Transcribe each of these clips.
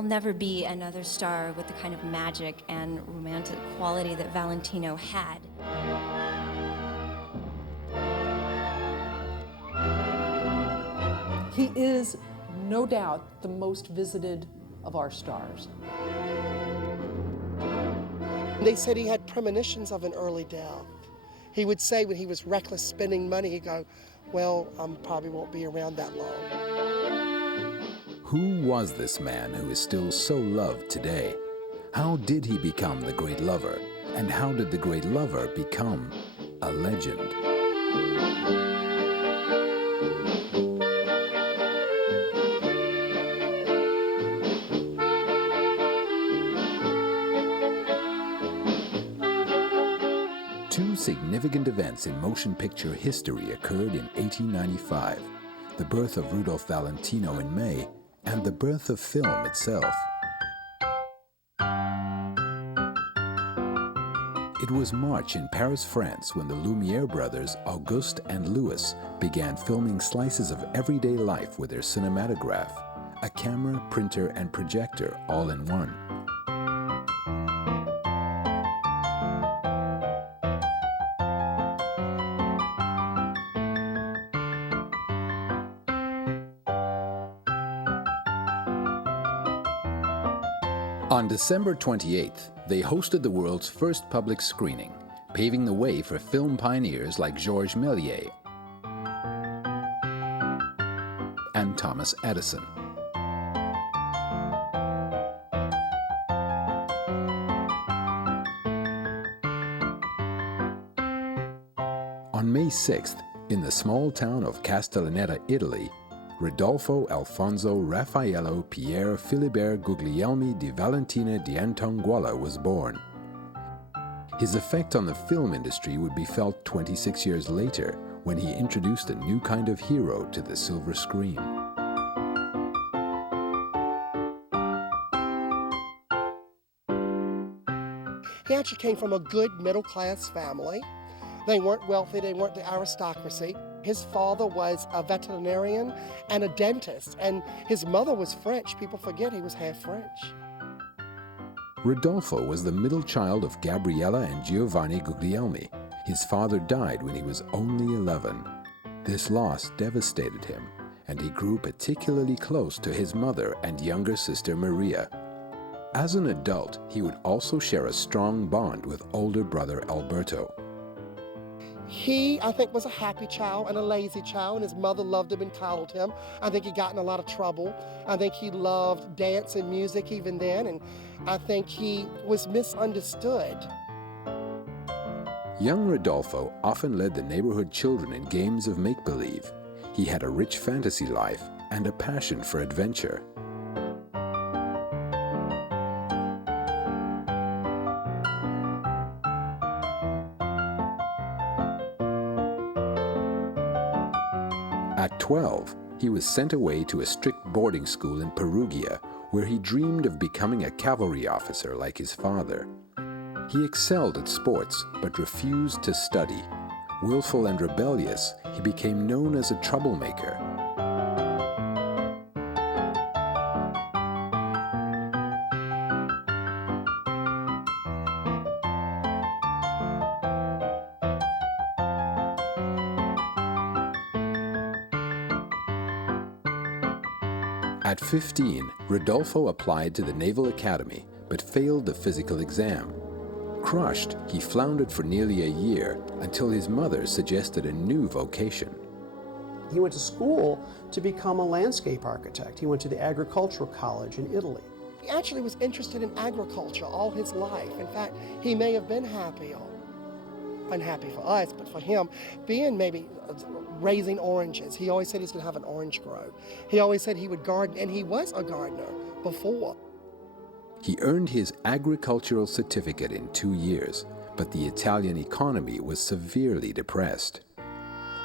will never be another star with the kind of magic and romantic quality that Valentino had. He is, no doubt, the most visited of our stars. They said he had premonitions of an early death. He would say when he was reckless spending money, he'd go, well, I probably won't be around that long. Who was this man who is still so loved today? How did he become the great lover? And how did the great lover become a legend? Two significant events in motion picture history occurred in 1895, the birth of Rudolph Valentino in May and the birth of film itself. It was March in Paris, France, when the Lumiere brothers, Auguste and Louis, began filming slices of everyday life with their cinematograph, a camera, printer and projector all in one. On December 28th, they hosted the world's first public screening, paving the way for film pioneers like Georges Méliès and Thomas Edison. On May 6th, in the small town of Castellaneta, Italy, Rodolfo Alfonso Raffaello Pier Filibert Guglielmi di Valentina di Antonguola was born. His effect on the film industry would be felt 26 years later when he introduced a new kind of hero to the silver screen. He actually came from a good middle-class family. They weren't wealthy, they weren't the aristocracy. His father was a veterinarian and a dentist, and his mother was French. People forget he was half French. Rodolfo was the middle child of Gabriella and Giovanni Guglielmi. His father died when he was only 11. This loss devastated him, and he grew particularly close to his mother and younger sister Maria. As an adult, he would also share a strong bond with older brother Alberto. He, I think, was a happy child and a lazy child, and his mother loved him and coddled him. I think he got in a lot of trouble. I think he loved dance and music even then, and I think he was misunderstood. Young Rodolfo often led the neighborhood children in games of make-believe. He had a rich fantasy life and a passion for adventure. At 12, he was sent away to a strict boarding school in Perugia, where he dreamed of becoming a cavalry officer like his father. He excelled at sports, but refused to study. Willful and rebellious, he became known as a troublemaker. At 15, Rodolfo applied to the Naval Academy, but failed the physical exam. Crushed, he floundered for nearly a year until his mother suggested a new vocation. He went to school to become a landscape architect. He went to the agricultural college in Italy. He actually was interested in agriculture all his life. In fact, he may have been happy, or unhappy for us, but for him, being maybe raising oranges. He always said he's going to have an orange grove. He always said he would garden, and he was a gardener before. He earned his agricultural certificate in 2 years, but the Italian economy was severely depressed.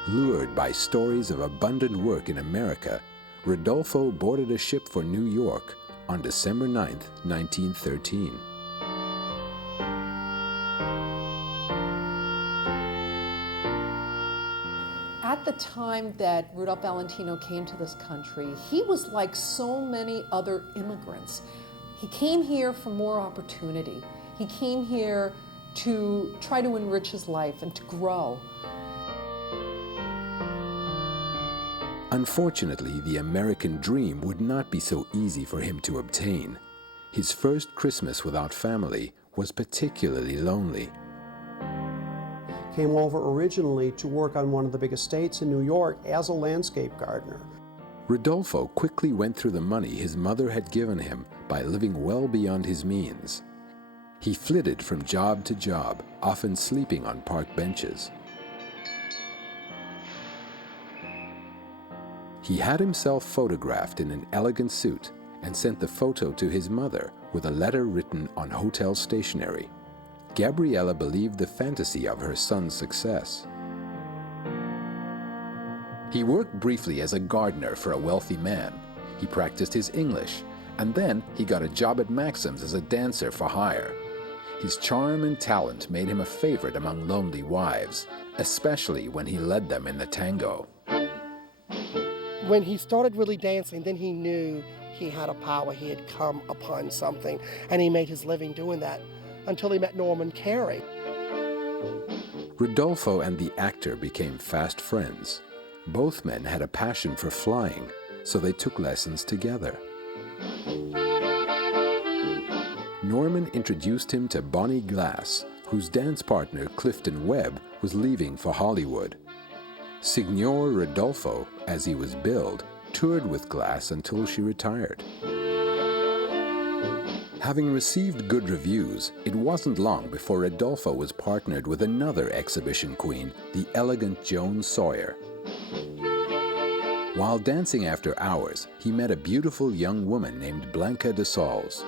Lured by stories of abundant work in America, Rodolfo boarded a ship for New York on December 9, 1913. At the time that Rudolph Valentino came to this country, he was like so many other immigrants. He came here for more opportunity. He came here to try to enrich his life and to grow. Unfortunately, the American dream would not be so easy for him to obtain. His first Christmas without family was particularly lonely. Came over originally to work on one of the big estates in New York as a landscape gardener. Rodolfo quickly went through the money his mother had given him by living well beyond his means. He flitted from job to job, often sleeping on park benches. He had himself photographed in an elegant suit and sent the photo to his mother with a letter written on hotel stationery. Gabriella believed the fantasy of her son's success. He worked briefly as a gardener for a wealthy man. He practiced his English, and then he got a job at Maxim's as a dancer for hire. His charm and talent made him a favorite among lonely wives, especially when he led them in the tango. When he started really dancing, then he knew he had a power. He had come upon something, and he made his living doing that until he met Norman Carey. Rodolfo and the actor became fast friends. Both men had a passion for flying, so they took lessons together. Norman introduced him to Bonnie Glass, whose dance partner Clifton Webb was leaving for Hollywood. Signor Rodolfo, as he was billed, toured with Glass until she retired. Having received good reviews, it wasn't long before Rodolfo was partnered with another exhibition queen, the elegant Joan Sawyer. While dancing after hours, he met a beautiful young woman named Blanca de Sales.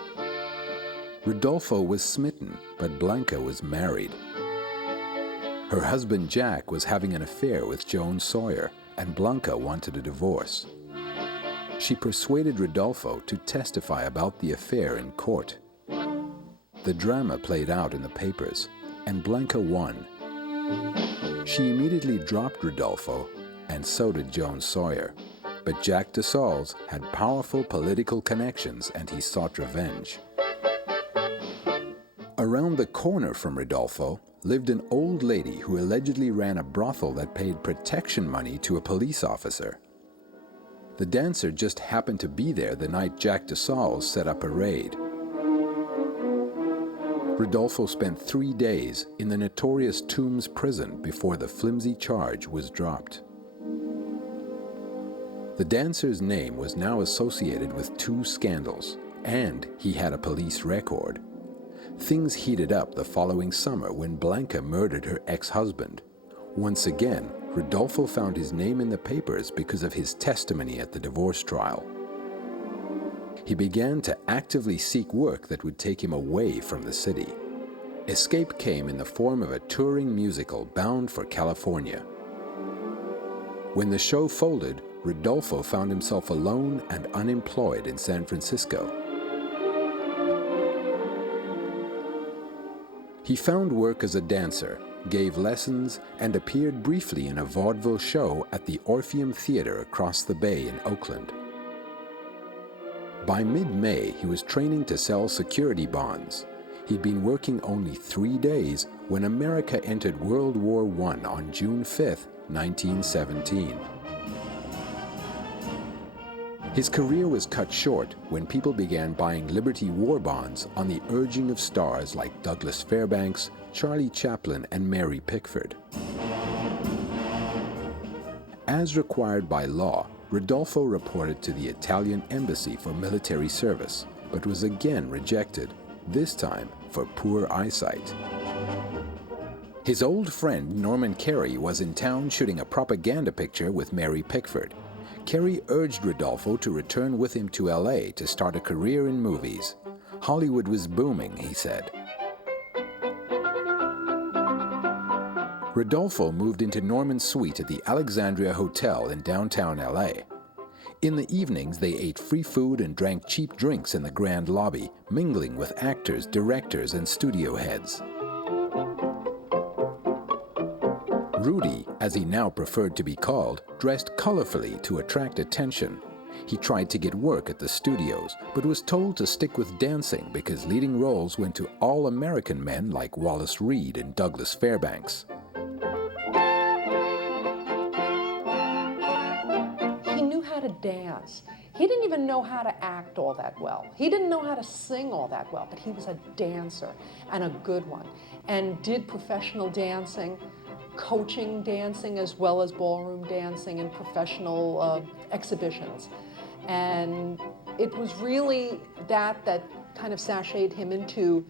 Rodolfo was smitten, but Blanca was married. Her husband Jack was having an affair with Joan Sawyer, and Blanca wanted a divorce. She persuaded Rodolfo to testify about the affair in court. The drama played out in the papers, and Blanca won. She immediately dropped Rodolfo, and so did Joan Sawyer. But Jack de Sales had powerful political connections, and he sought revenge. Around the corner from Rodolfo lived an old lady who allegedly ran a brothel that paid protection money to a police officer. The dancer just happened to be there the night Jack de Sales set up a raid. Rodolfo spent 3 days in the notorious Tombs prison before the flimsy charge was dropped. The dancer's name was now associated with 2 scandals, and he had a police record. Things heated up the following summer when Blanca murdered her ex-husband. Once again, Rodolfo found his name in the papers because of his testimony at the divorce trial. He began to actively seek work that would take him away from the city. Escape came in the form of a touring musical bound for California. When the show folded, Rodolfo found himself alone and unemployed in San Francisco. He found work as a dancer, gave lessons, and appeared briefly in a vaudeville show at the Orpheum Theater across the bay in Oakland. By mid-May, he was training to sell security bonds. He'd been working only 3 days when America entered World War I on June 5, 1917. His career was cut short when people began buying Liberty war bonds on the urging of stars like Douglas Fairbanks, Charlie Chaplin, and Mary Pickford. As required by law, Rodolfo reported to the Italian embassy for military service, but was again rejected, this time for poor eyesight. His old friend Norman Carey was in town shooting a propaganda picture with Mary Pickford. Carey urged Rodolfo to return with him to LA to start a career in movies. Hollywood was booming, he said. Rodolfo moved into Norman's suite at the Alexandria Hotel in downtown LA. In the evenings, they ate free food and drank cheap drinks in the grand lobby, mingling with actors, directors, and studio heads. Rudy, as he now preferred to be called, dressed colorfully to attract attention. He tried to get work at the studios, but was told to stick with dancing because leading roles went to all-American men like Wallace Reid and Douglas Fairbanks. He knew how to dance. He didn't even know how to act all that well. He didn't know how to sing all that well, but he was a dancer, and a good one, and did professional dancing, coaching dancing, as well as ballroom dancing and professional exhibitions. And it was really that kind of sashayed him into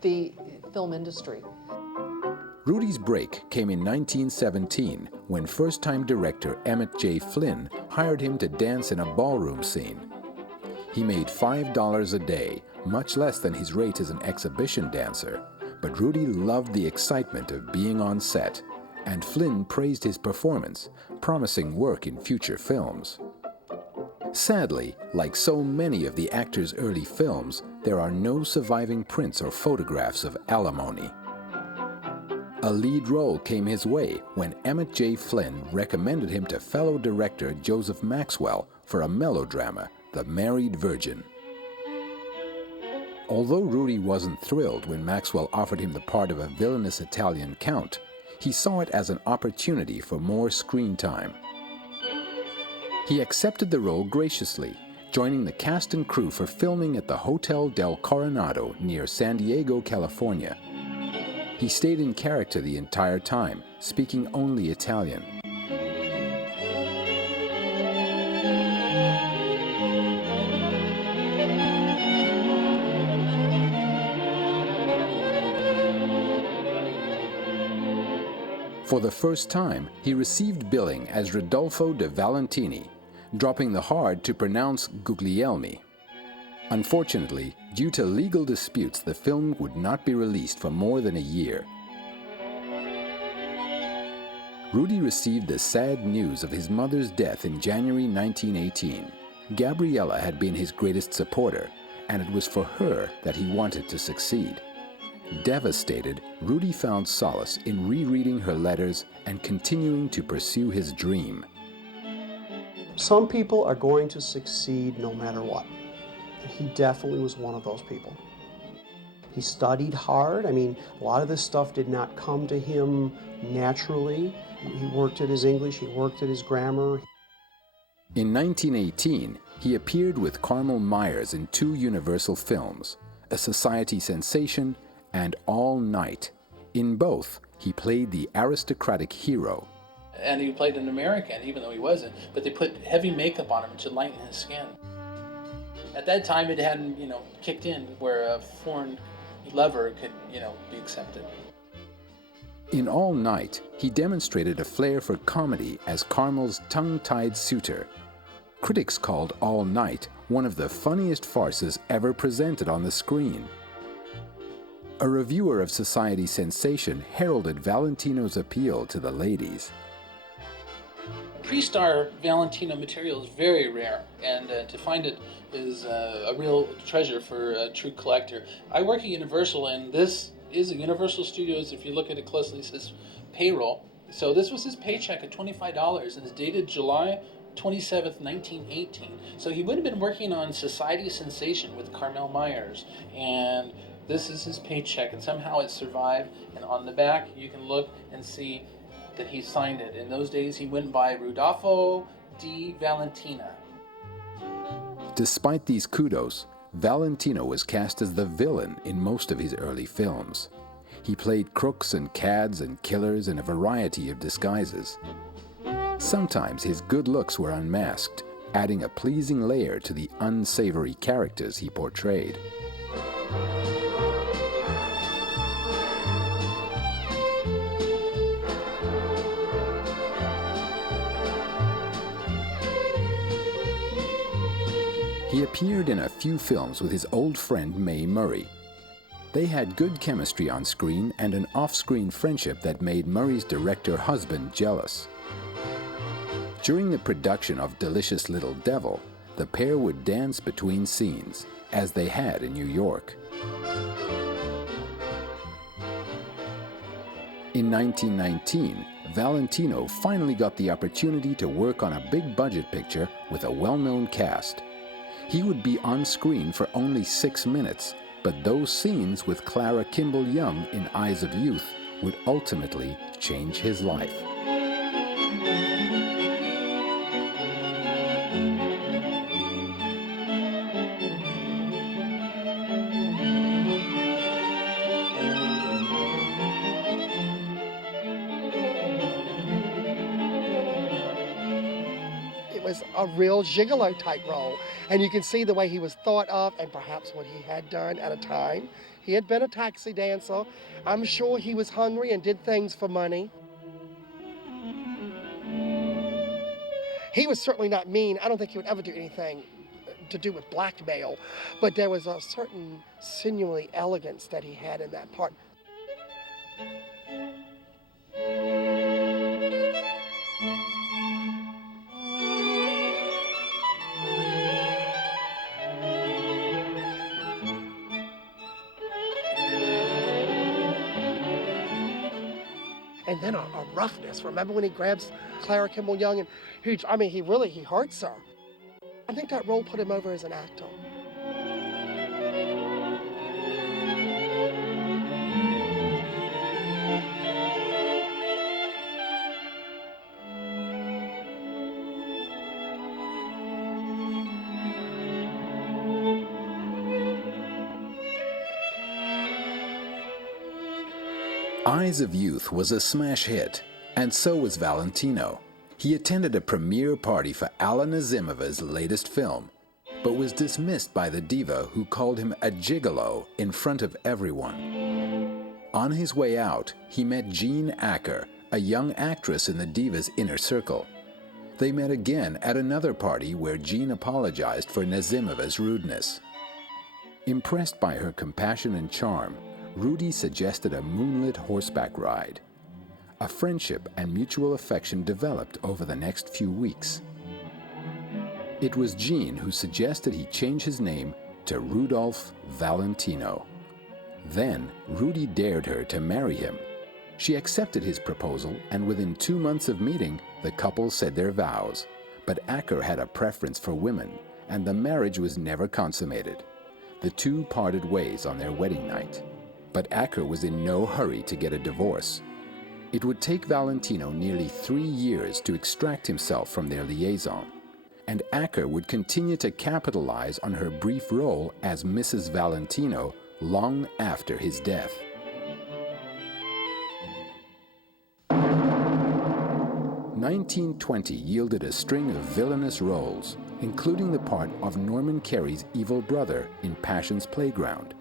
the film industry. Rudy's break came in 1917 when first-time director Emmett J. Flynn hired him to dance in a ballroom scene. He made $5 a day, much less than his rate as an exhibition dancer, but Rudy loved the excitement of being on set, and Flynn praised his performance, promising work in future films. Sadly, like so many of the actor's early films, there are no surviving prints or photographs of alimony. A lead role came his way when Emmett J. Flynn recommended him to fellow director Joseph Maxwell for a melodrama, The Married Virgin. Although Rudy wasn't thrilled when Maxwell offered him the part of a villainous Italian count, he saw it as an opportunity for more screen time. He accepted the role graciously, joining the cast and crew for filming at the Hotel del Coronado near San Diego, California. He stayed in character the entire time, speaking only Italian. For the first time, he received billing as Rodolfo de Valentini, dropping the hard-to-pronounce Guglielmi. Unfortunately, due to legal disputes, the film would not be released for more than a year. Rudy received the sad news of his mother's death in January 1918. Gabriella had been his greatest supporter, and it was for her that he wanted to succeed. Devastated, Rudy found solace in rereading her letters and continuing to pursue his dream. Some people are going to succeed no matter what. And he definitely was one of those people. He studied hard. I mean, a lot of this stuff did not come to him naturally. He worked at his English, he worked at his grammar. In 1918, he appeared with Carmel Myers in 2 Universal films, A Society Sensation and All Night. In both, he played the aristocratic hero. And he played an American, even though he wasn't, but they put heavy makeup on him to lighten his skin. At that time, it hadn't, kicked in where a foreign lover could, be accepted. In All Night, he demonstrated a flair for comedy as Carmel's tongue-tied suitor. Critics called All Night one of the funniest farces ever presented on the screen. A reviewer of Society Sensation heralded Valentino's appeal to the ladies. Pre-star Valentino material is very rare, and to find it is a real treasure for a true collector. I work at Universal, and this is a Universal Studios. If you look at it closely, it says payroll. So this was his paycheck at $25, and it's dated July 27th, 1918. So he would have been working on Society Sensation with Carmel Myers, and this is his paycheck, and somehow it survived. And on the back, you can look and see that he signed it. In those days, he went by Rodolfo di Valentina. Despite these kudos, Valentino was cast as the villain in most of his early films. He played crooks and cads and killers in a variety of disguises. Sometimes his good looks were unmasked, adding a pleasing layer to the unsavory characters he portrayed. He appeared in a few films with his old friend Mae Murray. They had good chemistry on screen and an off-screen friendship that made Murray's director husband jealous. During the production of Delicious Little Devil, the pair would dance between scenes, as they had in New York. In 1919, Valentino finally got the opportunity to work on a big-budget picture with a well-known cast. He would be on screen for only 6 minutes, but those scenes with Clara Kimball Young in Eyes of Youth would ultimately change his life. Was a real gigolo type role, and you can see the way he was thought of and perhaps what he had done at a time. He had been a taxi dancer. I'm sure he was hungry and did things for money. He was certainly not mean. I don't think he would ever do anything to do with blackmail, but there was a certain sinewy elegance that he had in that part. And then a roughness. Remember when he grabs Clara Kimball Young and he hurts her. I think that role put him over as an actor. Eyes of Youth was a smash hit, and so was Valentino. He attended a premiere party for Alla Nazimova's latest film, but was dismissed by the diva who called him a gigolo in front of everyone. On his way out, he met Jean Acker, a young actress in the diva's inner circle. They met again at another party where Jean apologized for Nazimova's rudeness. Impressed by her compassion and charm, Rudy suggested a moonlit horseback ride. A friendship and mutual affection developed over the next few weeks. It was Jean who suggested he change his name to Rudolph Valentino. Then, Rudy dared her to marry him. She accepted his proposal, and within 2 months of meeting, the couple said their vows. But Acker had a preference for women, and the marriage was never consummated. The two parted ways on their wedding night. But Acker was in no hurry to get a divorce. It would take Valentino nearly 3 years to extract himself from their liaison, and Acker would continue to capitalize on her brief role as Mrs. Valentino long after his death. "1920 yielded a string of villainous roles, including the part of Norman Kerry's evil brother in Passion's Playground,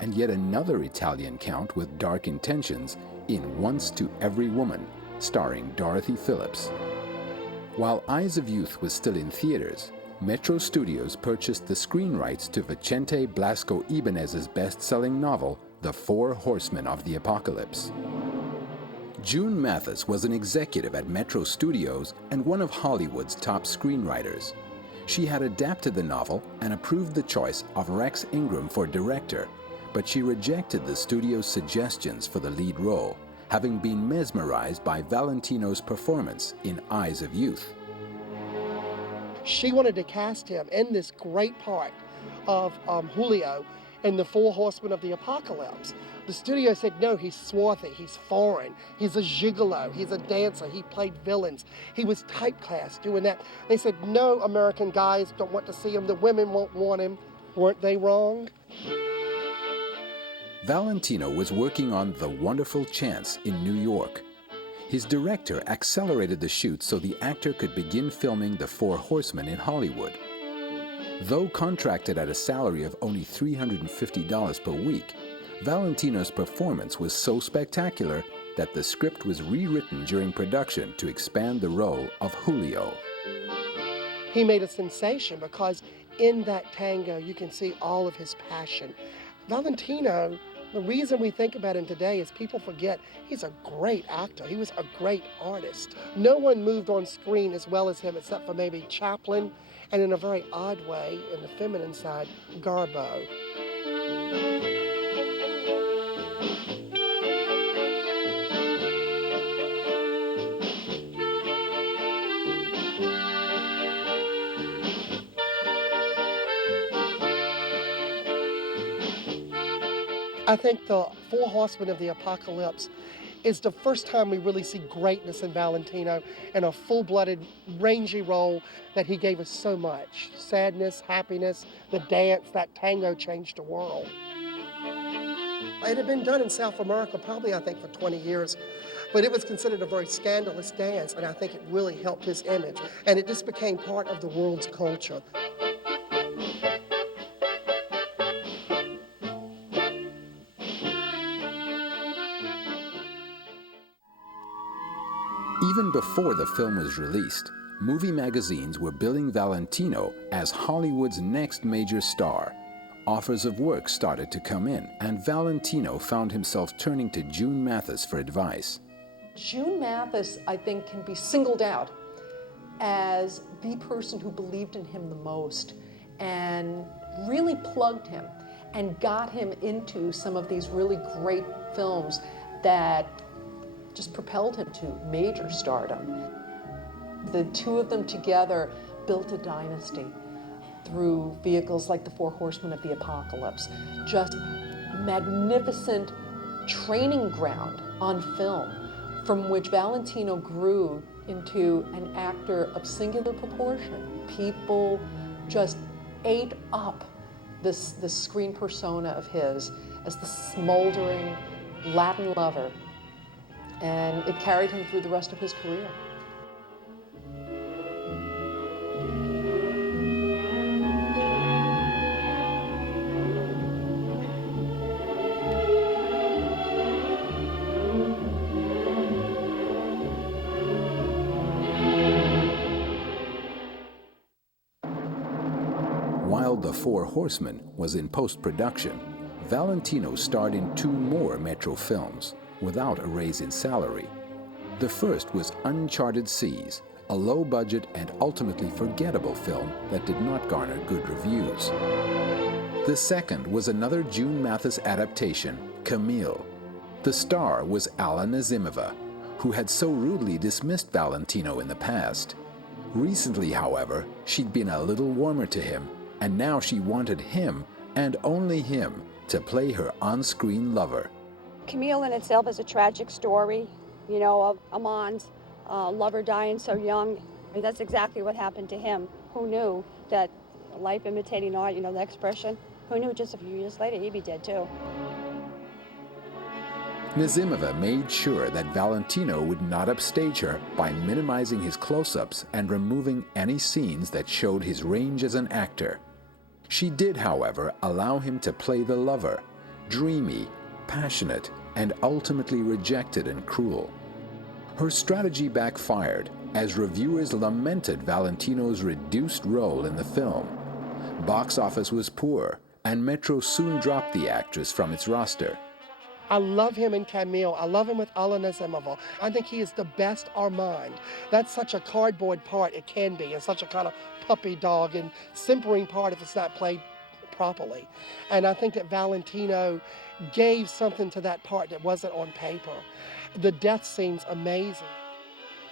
and yet another Italian count with dark intentions in Once to Every Woman, starring Dorothy Phillips. While Eyes of Youth was still in theaters, Metro Studios purchased the screen rights to Vicente Blasco Ibanez's best-selling novel, The Four Horsemen of the Apocalypse. June Mathis was an executive at Metro Studios and one of Hollywood's top screenwriters. She had adapted the novel and approved the choice of Rex Ingram for director, but she rejected the studio's suggestions for the lead role, having been mesmerized by Valentino's performance in Eyes of Youth. She wanted to cast him in this great part of Julio in The Four Horsemen of the Apocalypse. The studio said, no, he's swarthy, he's foreign, he's a gigolo, he's a dancer, he played villains, he was typecast doing that. They said, no, American guys don't want to see him, the women won't want him. Weren't they wrong? Valentino was working on The Wonderful Chance in New York. His director accelerated the shoot so the actor could begin filming The Four Horsemen in Hollywood. Though contracted at a salary of only $350 per week, Valentino's performance was so spectacular that the script was rewritten during production to expand the role of Julio. He made a sensation because in that tango you can see all of his passion. Valentino, the reason we think about him today is people forget he's a great actor. He was a great artist. No one moved on screen as well as him except for maybe Chaplin and in a very odd way, in the feminine side, Garbo. I think the Four Horsemen of the Apocalypse is the first time we really see greatness in Valentino in a full-blooded, rangy role that he gave us so much. Sadness, happiness, the dance, that tango changed the world. It had been done in South America probably, I think, for 20 years, but it was considered a very scandalous dance, and I think it really helped his image, and it just became part of the world's culture. Even before the film was released, movie magazines were billing Valentino as Hollywood's next major star. Offers of work started to come in, and Valentino found himself turning to June Mathis for advice. June Mathis, I think, can be singled out as the person who believed in him the most and really plugged him and got him into some of these really great films that just propelled him to major stardom. The two of them together built a dynasty through vehicles like the Four Horsemen of the Apocalypse. Just magnificent training ground on film from which Valentino grew into an actor of singular proportion. People just ate up this screen persona of his as the smoldering Latin lover, and it carried him through the rest of his career. While The Four Horsemen was in post-production, Valentino starred in 2 more Metro films without a raise in salary. The first was Uncharted Seas, a low-budget and ultimately forgettable film that did not garner good reviews. The second was another June Mathis adaptation, Camille. The star was Alla Nazimova, who had so rudely dismissed Valentino in the past. Recently, however, she'd been a little warmer to him, and now she wanted him, and only him, to play her on-screen lover. Camille in itself is a tragic story, you know, of Amon's lover dying so young. That's exactly what happened to him. Who knew that life imitating art, you know, the expression? Who knew just a few years later he'd be dead too? Nazimova made sure that Valentino would not upstage her by minimizing his close-ups and removing any scenes that showed his range as an actor. She did, however, allow him to play the lover, dreamy, passionate, and ultimately rejected and cruel. Her strategy backfired as reviewers lamented Valentino's reduced role in the film. Box office was poor, and Metro soon dropped the actress from its roster. I love him in Camille. I love him with Alla Nazimova. I think he is the best Armand. That's such a cardboard part it can be, and such a kind of puppy dog and simpering part if it's not played properly. And I think that Valentino gave something to that part that wasn't on paper. The death scene's amazing.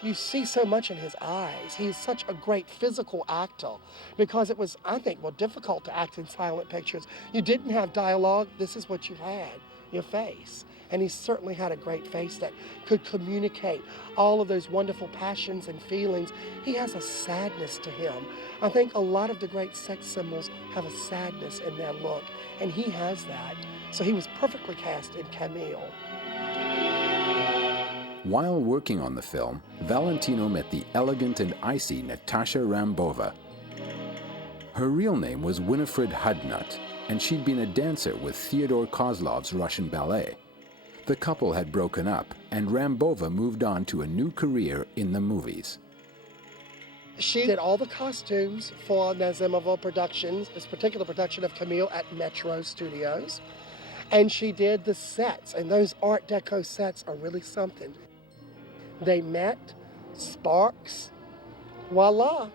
You see so much in his eyes. He's such a great physical actor because it was, I think, difficult to act in silent pictures. You didn't have dialogue. This is what you had. Your face. And he certainly had a great face that could communicate all of those wonderful passions and feelings. He has a sadness to him. I think a lot of the great sex symbols have a sadness in their look, and he has that. So he was perfectly cast in Camille. While working on the film, Valentino met the elegant and icy Natasha Rambova. Her real name was Winifred Hudnut, and she'd been a dancer with Theodore Kozlov's Russian ballet. The couple had broken up, and Rambova moved on to a new career in the movies. She did all the costumes for Nazimova Productions, this particular production of Camille at Metro Studios. And she did the sets, and those Art Deco sets are really something. They met, sparks, voila.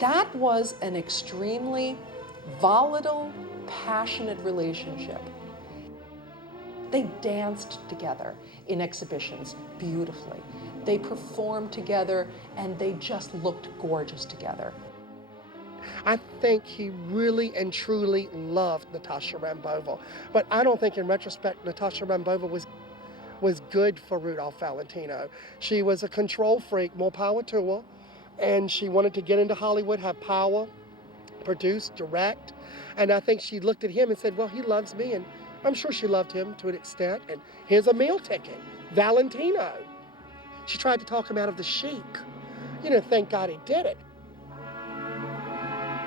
That was an extremely volatile, passionate relationship. They danced together in exhibitions beautifully. They performed together, and they just looked gorgeous together. I think he really and truly loved Natasha Rambova. But I don't think in retrospect Natasha Rambova was good for Rudolph Valentino. She was a control freak, more power to her, and she wanted to get into Hollywood, have power, produce, direct, and I think she looked at him and said, well, he loves me, and I'm sure she loved him to an extent, and here's a meal ticket, Valentino. She tried to talk him out of the Sheik. Thank God he did it.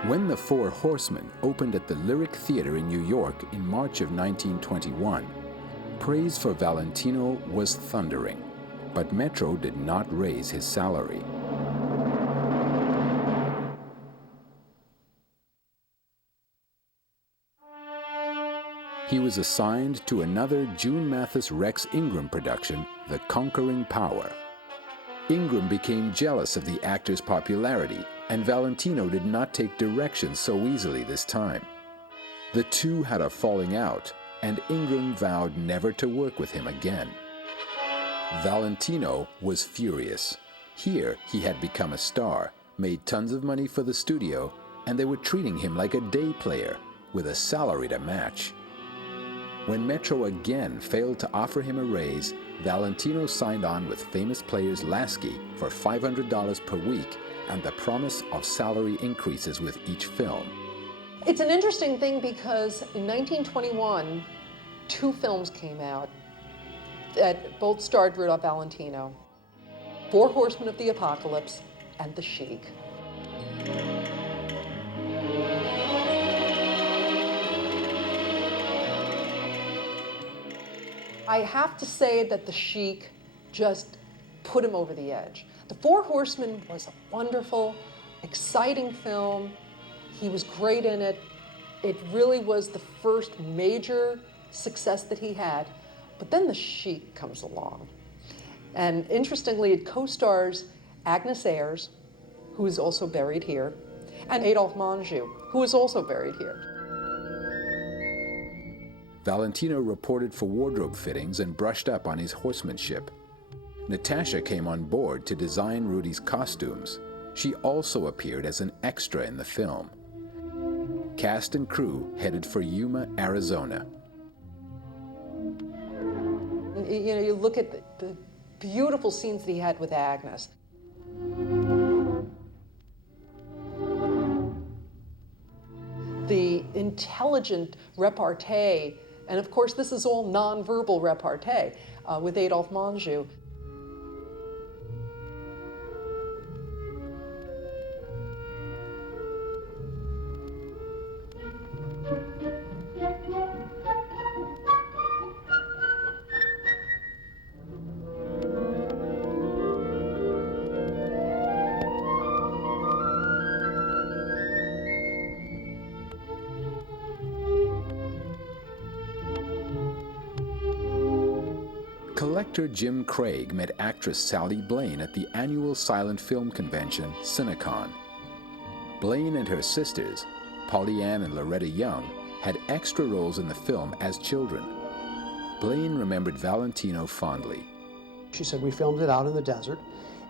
When The Four Horsemen opened at the Lyric Theatre in New York in March of 1921, praise for Valentino was thundering, but Metro did not raise his salary. He was assigned to another June Mathis Rex Ingram production, The Conquering Power. Ingram became jealous of the actor's popularity, and Valentino did not take direction so easily this time. The two had a falling out, and Ingram vowed never to work with him again. Valentino was furious. Here he had become a star, made tons of money for the studio, and they were treating him like a day player, with a salary to match. When Metro again failed to offer him a raise, Valentino signed on with famous players Lasky for $500 per week and the promise of salary increases with each film. It's an interesting thing because in 1921, 2 films came out that both starred Rudolph Valentino: Four Horsemen of the Apocalypse and The Sheik. I have to say that The Sheik just put him over the edge. The Four Horsemen was a wonderful, exciting film. He was great in it. It really was the first major success that he had. But then The Sheik comes along. And interestingly, it co-stars Agnes Ayres, who is also buried here, and Adolphe Menjou, who is also buried here. Valentino reported for wardrobe fittings and brushed up on his horsemanship. Natasha came on board to design Rudy's costumes. She also appeared as an extra in the film. Cast and crew headed for Yuma, Arizona. You look at the beautiful scenes that he had with Agnes. The intelligent repartee, and of course this is all nonverbal repartee with Adolphe Menjou. Collector Jim Craig met actress Sally Blaine at the annual silent film convention, Cinecon. Blaine and her sisters, Polly Ann and Loretta Young, had extra roles in the film as children. Blaine remembered Valentino fondly. She said, we filmed it out in the desert,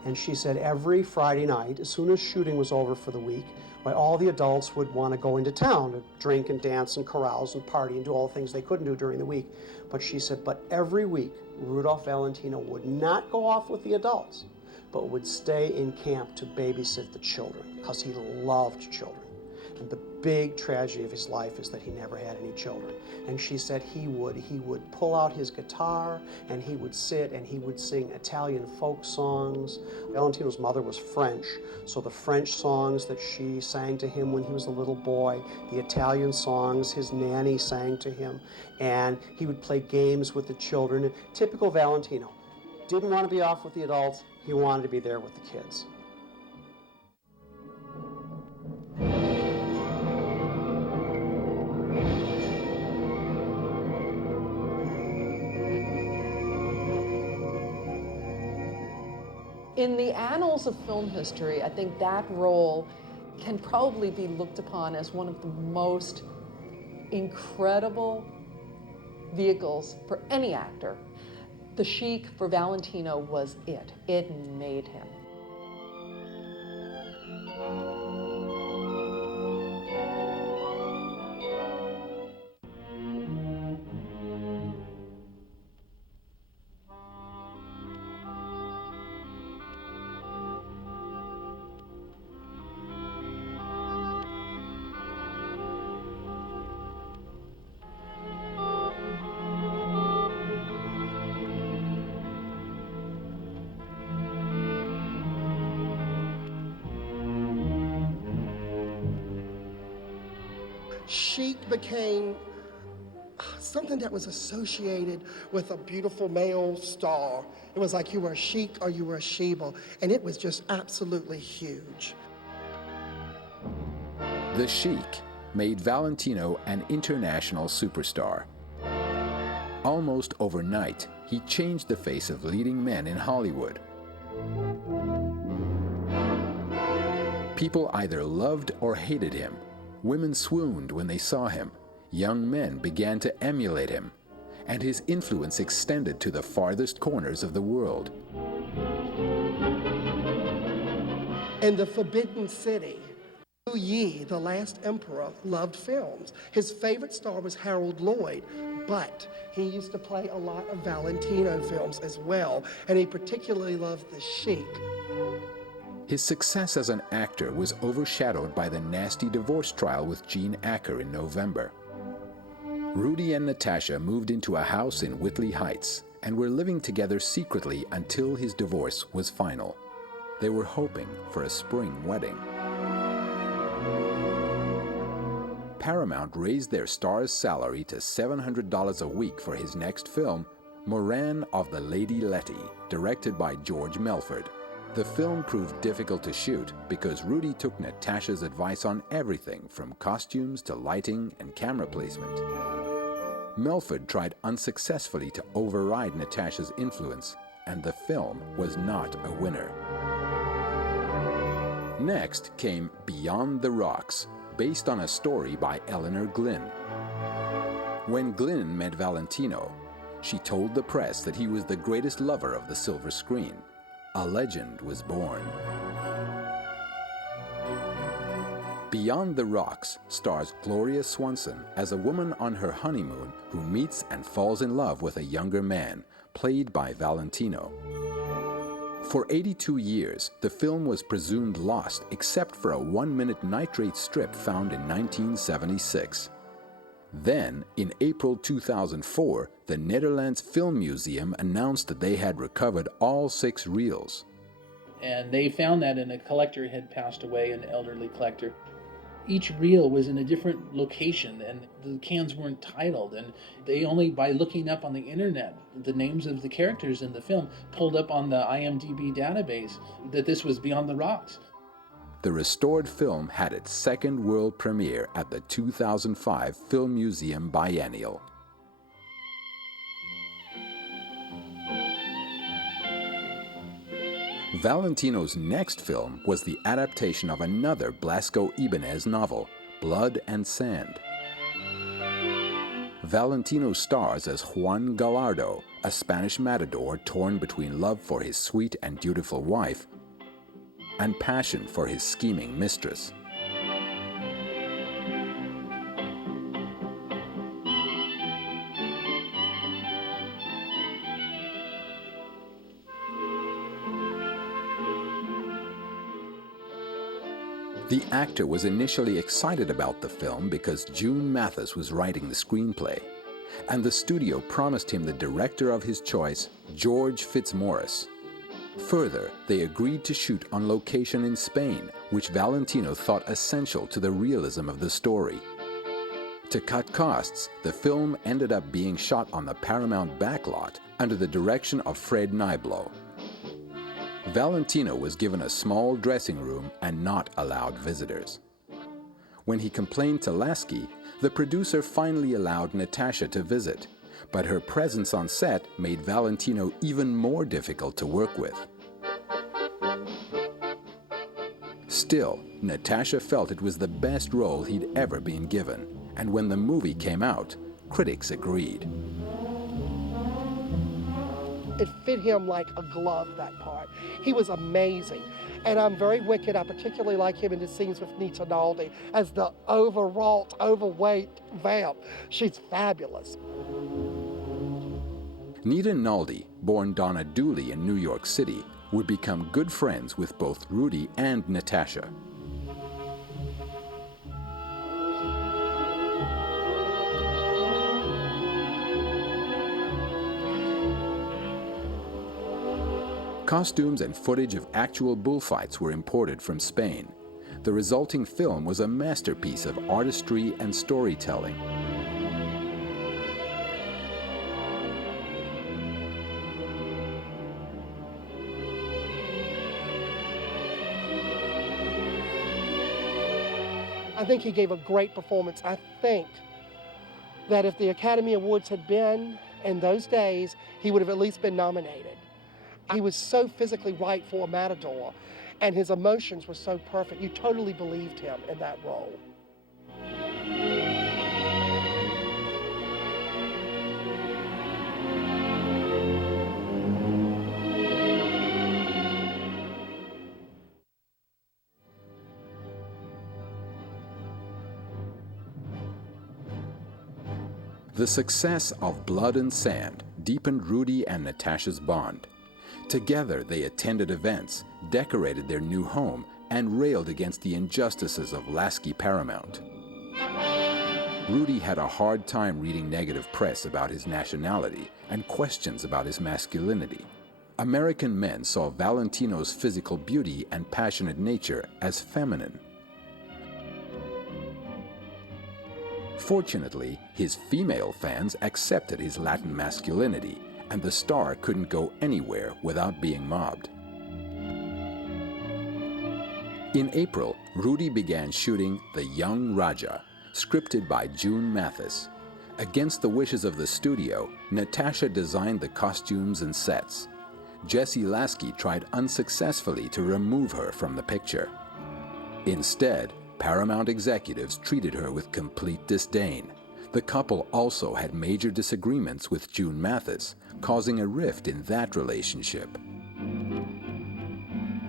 and she said every Friday night, as soon as shooting was over for the week, all the adults would want to go into town to drink and dance and carouse and party and do all the things they couldn't do during the week. But she said, but every week, Rudolph Valentino would not go off with the adults, but would stay in camp to babysit the children, because he loved children. And the big tragedy of his life is that he never had any children. And she said he would pull out his guitar and he would sit and he would sing Italian folk songs. Valentino's mother was French, so the French songs that she sang to him when he was a little boy, the Italian songs his nanny sang to him, and he would play games with the children. Typical Valentino. Didn't want to be off with the adults, he wanted to be there with the kids. In the annals of film history, I think that role can probably be looked upon as one of the most incredible vehicles for any actor. The Sheik for Valentino was it. It made him. chic became something that was associated with a beautiful male star. It was like you were a chic or you were a Sheba, and it was just absolutely huge. The Sheik made Valentino an international superstar. Almost overnight, he changed the face of leading men in Hollywood. People either loved or hated him. Women swooned when they saw him. Young men began to emulate him, and his influence extended to the farthest corners of the world. In the Forbidden City, Wu Yi, the last emperor, loved films. His favorite star was Harold Lloyd, but he used to play a lot of Valentino films as well, and he particularly loved The Sheik. His success as an actor was overshadowed by the nasty divorce trial with Gene Acker in November. Rudy and Natasha moved into a house in Whitley Heights and were living together secretly until his divorce was final. They were hoping for a spring wedding. Paramount raised their star's salary to $700 a week for his next film, Moran of the Lady Letty, directed by George Melford. The film proved difficult to shoot because Rudy took Natasha's advice on everything from costumes to lighting and camera placement. Melford tried unsuccessfully to override Natasha's influence, and the film was not a winner. Next came Beyond the Rocks, based on a story by Eleanor Glynn. When Glynn met Valentino, she told the press that he was the greatest lover of the silver screen. A legend was born. Beyond the Rocks stars Gloria Swanson as a woman on her honeymoon who meets and falls in love with a younger man, played by Valentino. For 82 years, the film was presumed lost except for a 1-minute nitrate strip found in 1976. Then, in April 2004, the Netherlands Film Museum announced that they had recovered all 6 reels. And they found that, and a collector had passed away, an elderly collector. Each reel was in a different location, and the cans weren't titled, and they only, by looking up on the internet, the names of the characters in the film, pulled up on the IMDb database that this was Beyond the Rocks. The restored film had its second world premiere at the 2005 Film Museum Biennial. Valentino's next film was the adaptation of another Blasco Ibáñez novel, Blood and Sand. Valentino stars as Juan Gallardo, a Spanish matador torn between love for his sweet and dutiful wife and passion for his scheming mistress. The actor was initially excited about the film because June Mathis was writing the screenplay, and the studio promised him the director of his choice, George Fitzmaurice. Further, they agreed to shoot on location in Spain, which Valentino thought essential to the realism of the story. To cut costs, the film ended up being shot on the Paramount backlot under the direction of Fred Niblo. Valentino was given a small dressing room and not allowed visitors. When he complained to Lasky, the producer finally allowed Natasha to visit, but her presence on set made Valentino even more difficult to work with. Still, Natasha felt it was the best role he'd ever been given, and when the movie came out, critics agreed. It fit him like a glove, that part. He was amazing. And I'm very wicked. I particularly like him in the scenes with Nita Naldi as the overwrought, overweight vamp. She's fabulous. Nita Naldi, born Donna Dooley in New York City, would become good friends with both Rudy and Natasha. Costumes and footage of actual bullfights were imported from Spain. the resulting film was a masterpiece of artistry and storytelling. I think he gave a great performance. I think that if the Academy Awards had been in those days, he would have at least been nominated. He was so physically right for a matador, and his emotions were so perfect. You totally believed him in that role. The success of Blood and Sand deepened Rudy and Natasha's bond. Together, they attended events, decorated their new home, and railed against the injustices of Lasky Paramount. Rudy had a hard time reading negative press about his nationality and questions about his masculinity. American men saw Valentino's physical beauty and passionate nature as feminine. Fortunately, his female fans accepted his Latin masculinity, and the star couldn't go anywhere without being mobbed. In April, Rudy began shooting The Young Raja, scripted by June Mathis. Against the wishes of the studio, Natasha designed the costumes and sets. Jesse Lasky tried unsuccessfully to remove her from the picture. Instead, Paramount executives treated her with complete disdain. The couple also had major disagreements with June Mathis, causing a rift in that relationship.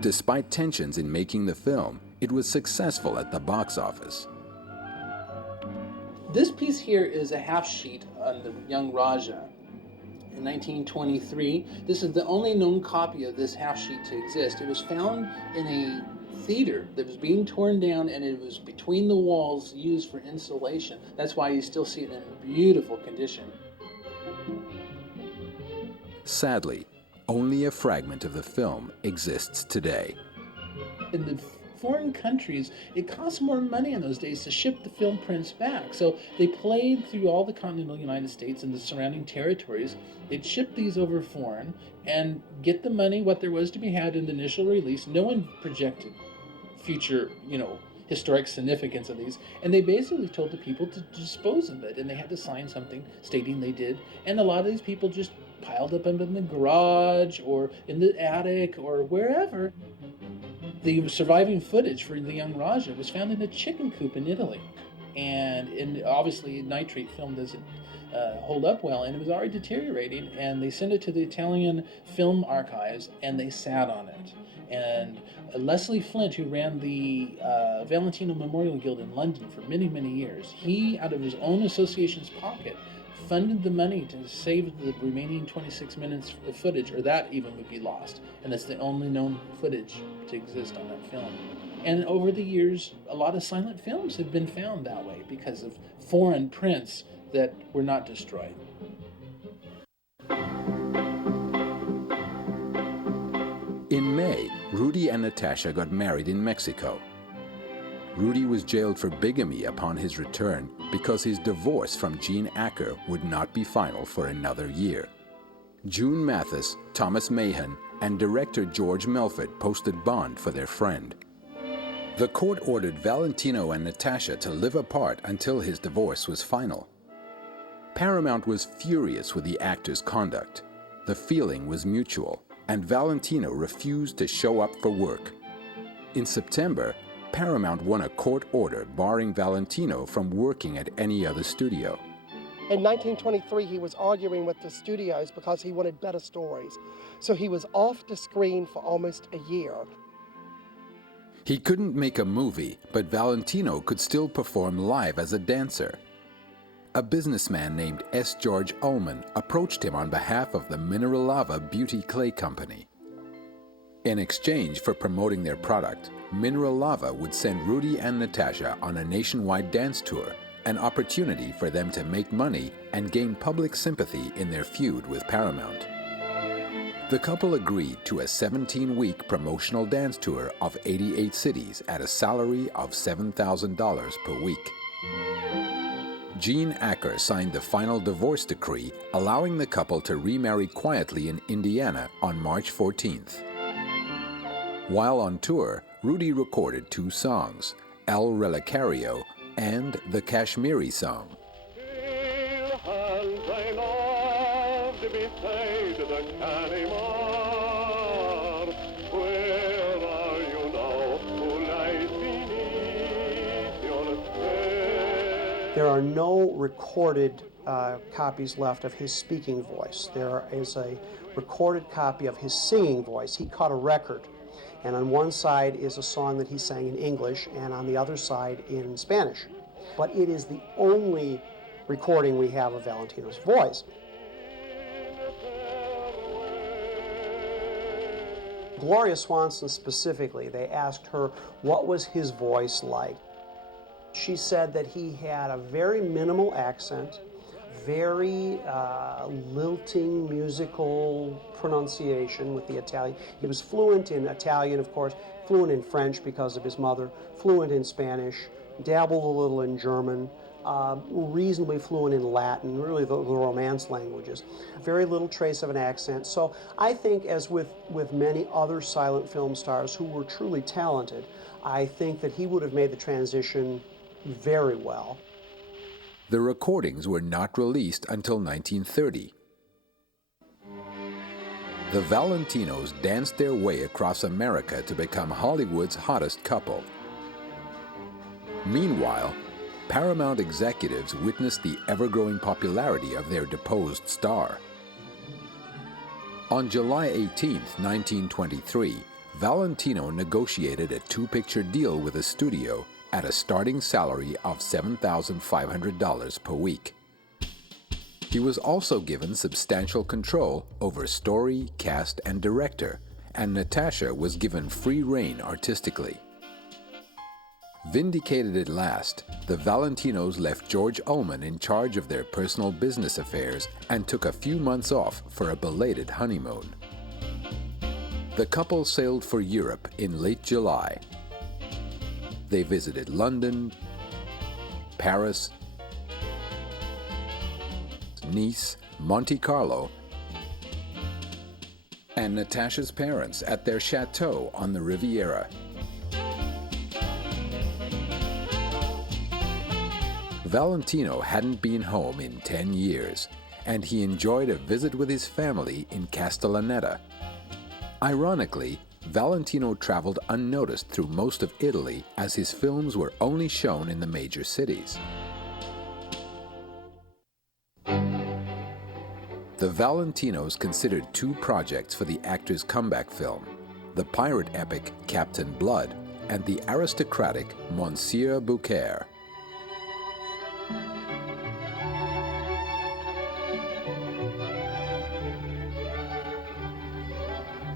Despite tensions in making the film, it was successful at the box office. This piece here is a half sheet on The Young Raja. In 1923, this is the only known copy of this half sheet to exist. It was found in a theater that was being torn down, and it was between the walls used for insulation. That's why you still see it in beautiful condition. Sadly, only a fragment of the film exists today. In the foreign countries, it cost more money in those days to ship the film prints back. So they played through all the continental United States and the surrounding territories. They'd ship these over foreign and get the money, what there was to be had in the initial release. No one projected future, historic significance of these. And they basically told the people to dispose of it, and they had to sign something stating they did. And a lot of these people just piled up in the garage or in the attic or wherever. The surviving footage for The Young Raja was found in a chicken coop in Italy. And obviously nitrate film doesn't hold up well, and it was already deteriorating, and they sent it to the Italian Film Archives, and they sat on it. And Leslie Flint, who ran the Valentino Memorial Guild in London for many, many years, he, out of his own association's pocket, funded the money to save the remaining 26 minutes of footage, or that even would be lost. And it's the only known footage to exist on that film. And over the years, a lot of silent films have been found that way because of foreign prints that were not destroyed. In May, Rudy and Natasha got married in Mexico. Rudy was jailed for bigamy upon his return because his divorce from Jean Acker would not be final for another year. June Mathis, Thomas Mahan, and director George Melford posted bond for their friend. The court ordered Valentino and Natasha to live apart until his divorce was final. Paramount was furious with the actor's conduct. The feeling was mutual, and Valentino refused to show up for work. In September, Paramount won a court order barring Valentino from working at any other studio. In 1923, he was arguing with the studios because he wanted better stories. So he was off the screen for almost a year. He couldn't make a movie, but Valentino could still perform live as a dancer. A businessman named S. George Ullman approached him on behalf of the Mineral Lava Beauty Clay Company. In exchange for promoting their product, Mineral Lava would send Rudy and Natasha on a nationwide dance tour, an opportunity for them to make money and gain public sympathy in their feud with Paramount. The couple agreed to a 17-week promotional dance tour of 88 cities at a salary of $7,000 per week. Gene Acker signed the final divorce decree, allowing the couple to remarry quietly in Indiana on March 14th. While on tour, Rudy recorded 2 songs, El Relicario and the Kashmiri Song. There are no recorded copies left of his speaking voice. There is a recorded copy of his singing voice. He cut a record, and on one side is a song that he sang in English, and on the other side in Spanish. But it is the only recording we have of Valentino's voice. Gloria Swanson specifically, they asked her what was his voice like. She said that he had a very minimal accent, very lilting musical pronunciation with the Italian. He was fluent in Italian, of course, fluent in French because of his mother, fluent in Spanish, dabbled a little in German, reasonably fluent in Latin, really the Romance languages. Very little trace of an accent. So I think, as with many other silent film stars who were truly talented, I think that he would have made the transition very well. The recordings were not released until 1930. The Valentinos danced their way across America to become Hollywood's hottest couple. Meanwhile, Paramount executives witnessed the ever-growing popularity of their deposed star. On July 18, 1923, Valentino negotiated a 2-picture deal with a studio at a starting salary of $7,500 per week. He was also given substantial control over story, cast, and director, and Natasha was given free rein artistically. Vindicated at last, the Valentinos left George Ullman in charge of their personal business affairs and took a few months off for a belated honeymoon. The couple sailed for Europe in late July. They visited London, Paris, Nice, Monte Carlo, and Natasha's parents at their chateau on the Riviera. Valentino hadn't been home in 10 years, and he enjoyed a visit with his family in Castellaneta. Ironically, Valentino traveled unnoticed through most of Italy, as his films were only shown in the major cities. The Valentinos considered 2 projects for the actor's comeback film: the pirate epic Captain Blood and the aristocratic Monsieur Beaucaire.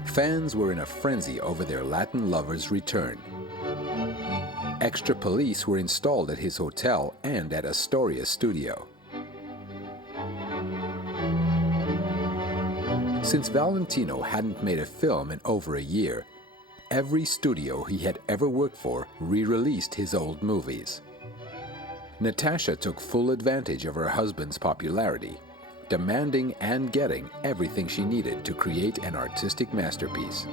Fans were in a frenzy over their Latin lover's return. Extra police were installed at his hotel and at Astoria studio. Since Valentino hadn't made a film in over a year, every studio he had ever worked for re-released his old movies. Natasha took full advantage of her husband's popularity, demanding and getting everything she needed to create an artistic masterpiece.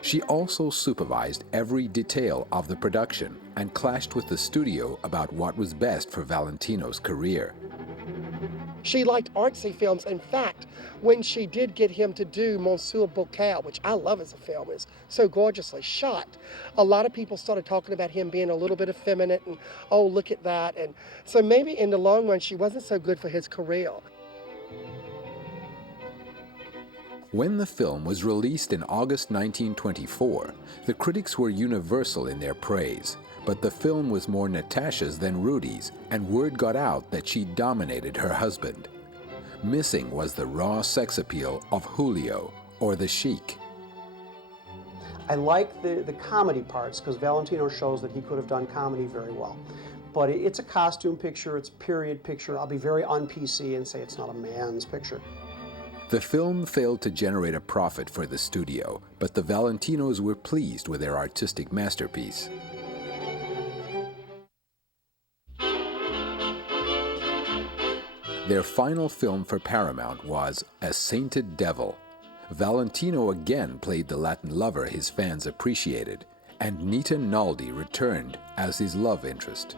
She also supervised every detail of the production and clashed with the studio about what was best for Valentino's career. She liked artsy films. In fact, when she did get him to do Monsieur Beaucaire, which I love as a film, is so gorgeously shot, a lot of people started talking about him being a little bit effeminate and, oh, look at that. And so maybe in the long run, she wasn't so good for his career. When the film was released in August 1924, the critics were universal in their praise, but the film was more Natasha's than Rudy's, and word got out that she dominated her husband. Missing was the raw sex appeal of Julio, or the Sheik. I like the comedy parts, because Valentino shows that he could have done comedy very well. But it's a costume picture, it's a period picture. I'll be very un-PC and say it's not a man's picture. The film failed to generate a profit for the studio, but the Valentinos were pleased with their artistic masterpiece. Their final film for Paramount was A Sainted Devil. Valentino again played the Latin lover his fans appreciated, and Nita Naldi returned as his love interest.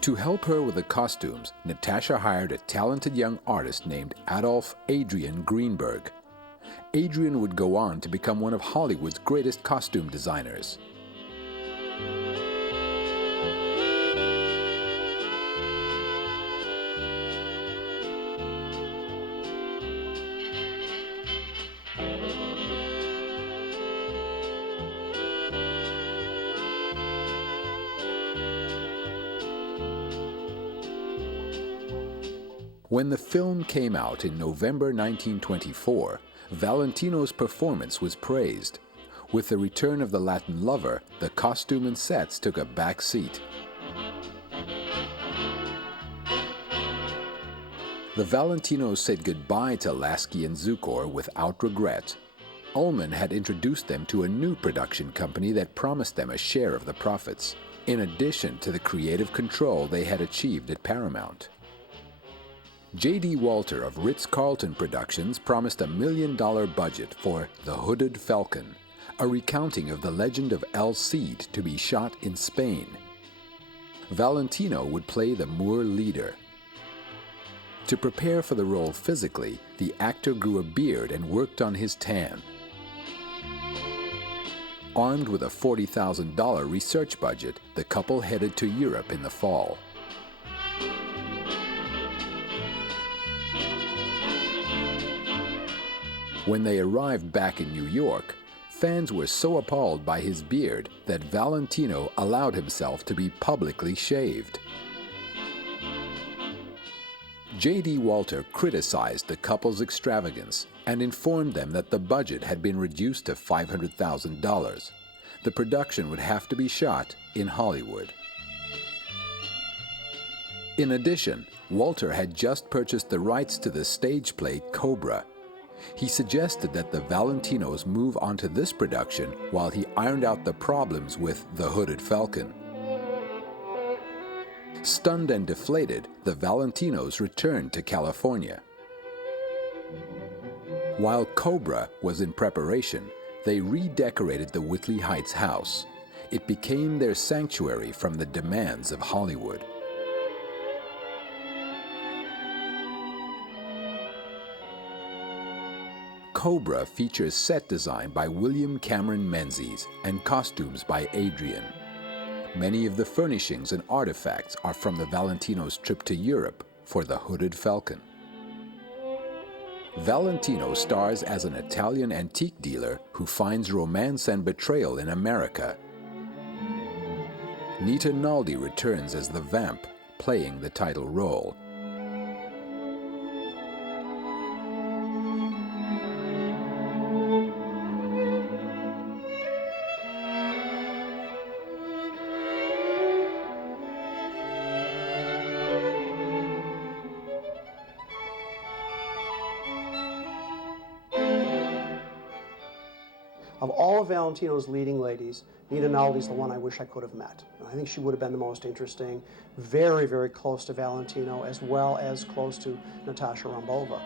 To help her with the costumes, Natasha hired a talented young artist named Adolf Adrian Greenberg. Adrian would go on to become one of Hollywood's greatest costume designers. When the film came out in November 1924, Valentino's performance was praised. With the return of the Latin lover, the costume and sets took a back seat. The Valentinos said goodbye to Lasky and Zukor without regret. Ullman had introduced them to a new production company that promised them a share of the profits, in addition to the creative control they had achieved at Paramount. J.D. Walter of Ritz-Carlton Productions promised $1 million budget for The Hooded Falcon, a recounting of the legend of El Cid to be shot in Spain. Valentino would play the Moor leader. To prepare for the role physically, the actor grew a beard and worked on his tan. Armed with a $40,000 research budget, the couple headed to Europe in the fall. When they arrived back in New York, fans were so appalled by his beard that Valentino allowed himself to be publicly shaved. J.D. Walter criticized the couple's extravagance and informed them that the budget had been reduced to $500,000. The production would have to be shot in Hollywood. In addition, Walter had just purchased the rights to the stage play Cobra. He suggested that the Valentinos move on to this production while he ironed out the problems with The Hooded Falcon. Stunned and deflated, the Valentinos returned to California. While Cobra was in preparation, they redecorated the Whitley Heights house. It became their sanctuary from the demands of Hollywood. Cobra features set design by William Cameron Menzies and costumes by Adrian. Many of the furnishings and artifacts are from the Valentinos' trip to Europe for The Hooded Falcon. Valentino stars as an Italian antique dealer who finds romance and betrayal in America. Nita Naldi returns as the vamp, playing the title role. Of all of Valentino's leading ladies, Nita Naldi's the one I wish I could have met. I think she would have been the most interesting, very, very close to Valentino, as well as close to Natasha Rambova.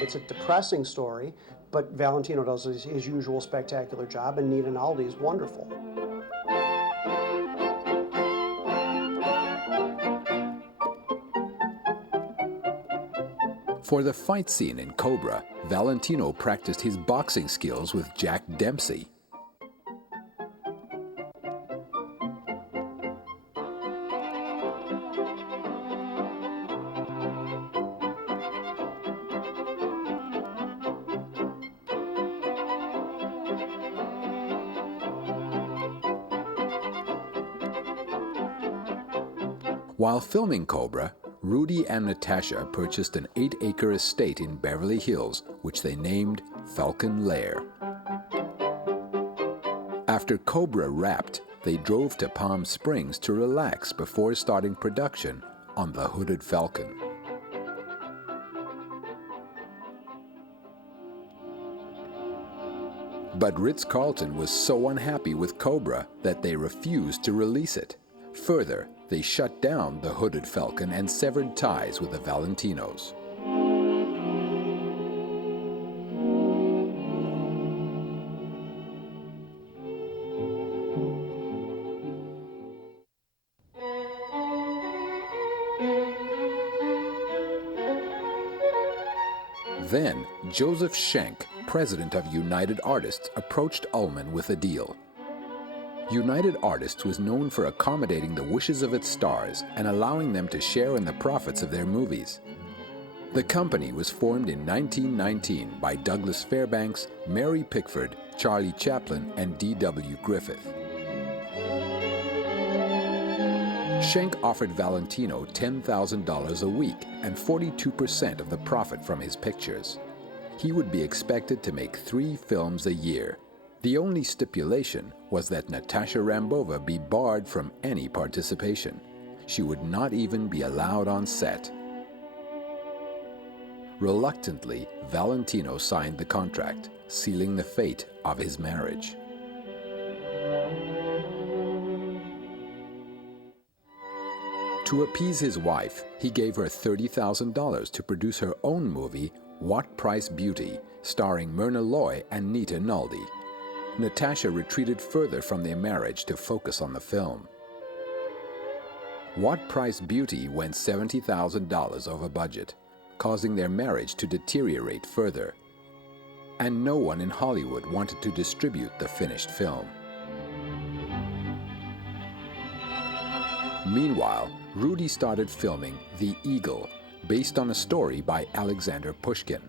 It's a depressing story, but Valentino does his usual spectacular job, and Nita Naldi is wonderful. For the fight scene in Cobra, Valentino practiced his boxing skills with Jack Dempsey. While filming Cobra, Rudy and Natasha purchased an 8-acre estate in Beverly Hills, which they named Falcon Lair. After Cobra wrapped, they drove to Palm Springs to relax before starting production on The Hooded Falcon. But Ritz-Carlton was so unhappy with Cobra that they refused to release it. Further, they shut down The Hooded Falcon and severed ties with the Valentinos. Then, Joseph Schenck, president of United Artists, approached Ullman with a deal. United Artists was known for accommodating the wishes of its stars and allowing them to share in the profits of their movies. The company was formed in 1919 by Douglas Fairbanks, Mary Pickford, Charlie Chaplin, and D.W. Griffith. Schenck offered Valentino $10,000 a week and 42% of the profit from his pictures. He would be expected to make 3 films a year. The only stipulation was that Natasha Rambova be barred from any participation. She would not even be allowed on set. Reluctantly, Valentino signed the contract, sealing the fate of his marriage. To appease his wife, he gave her $30,000 to produce her own movie, What Price Beauty, starring Myrna Loy and Nita Naldi. Natasha retreated further from their marriage to focus on the film. What Price Beauty went $70,000 over budget, causing their marriage to deteriorate further. And no one in Hollywood wanted to distribute the finished film. Meanwhile, Rudy started filming The Eagle, based on a story by Alexander Pushkin.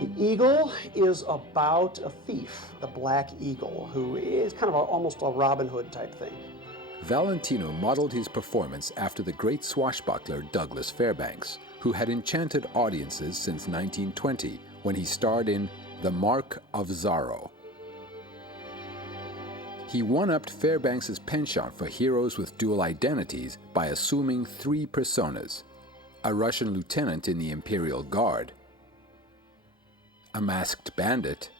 The Eagle is about a thief, the Black Eagle, who is kind of almost a Robin Hood type thing. Valentino modeled his performance after the great swashbuckler Douglas Fairbanks, who had enchanted audiences since 1920 when he starred in The Mark of Zorro. He one-upped Fairbanks' penchant for heroes with dual identities by assuming 3 personas: a Russian lieutenant in the Imperial Guard, a masked bandit,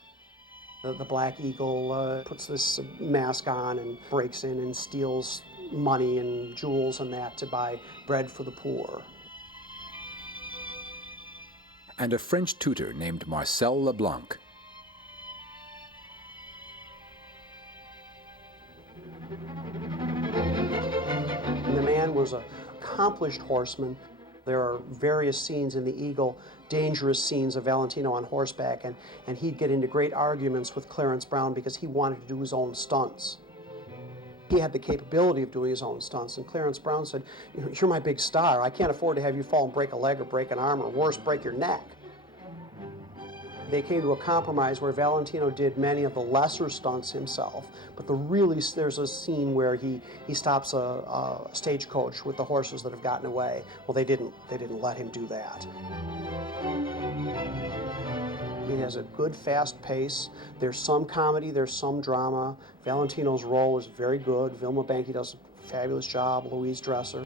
The Black Eagle puts this mask on and breaks in and steals money and jewels and that to buy bread for the poor. and a French tutor named Marcel Leblanc. And the man was an accomplished horseman. There are various scenes in The Eagle, dangerous scenes of Valentino on horseback, and he'd get into great arguments with Clarence Brown because he wanted to do his own stunts. He had the capability of doing his own stunts, and Clarence Brown said, "You're my big star. I can't afford to have you fall and break a leg or break an arm or worse, break your neck." They came to a compromise where Valentino did many of the lesser stunts himself, but there's a scene where he stops a stagecoach with the horses that have gotten away. Well, they didn't let him do that. He has a good, fast pace. There's some comedy, there's some drama. Valentino's role is very good. Vilma Banky does a fabulous job, Louise Dresser.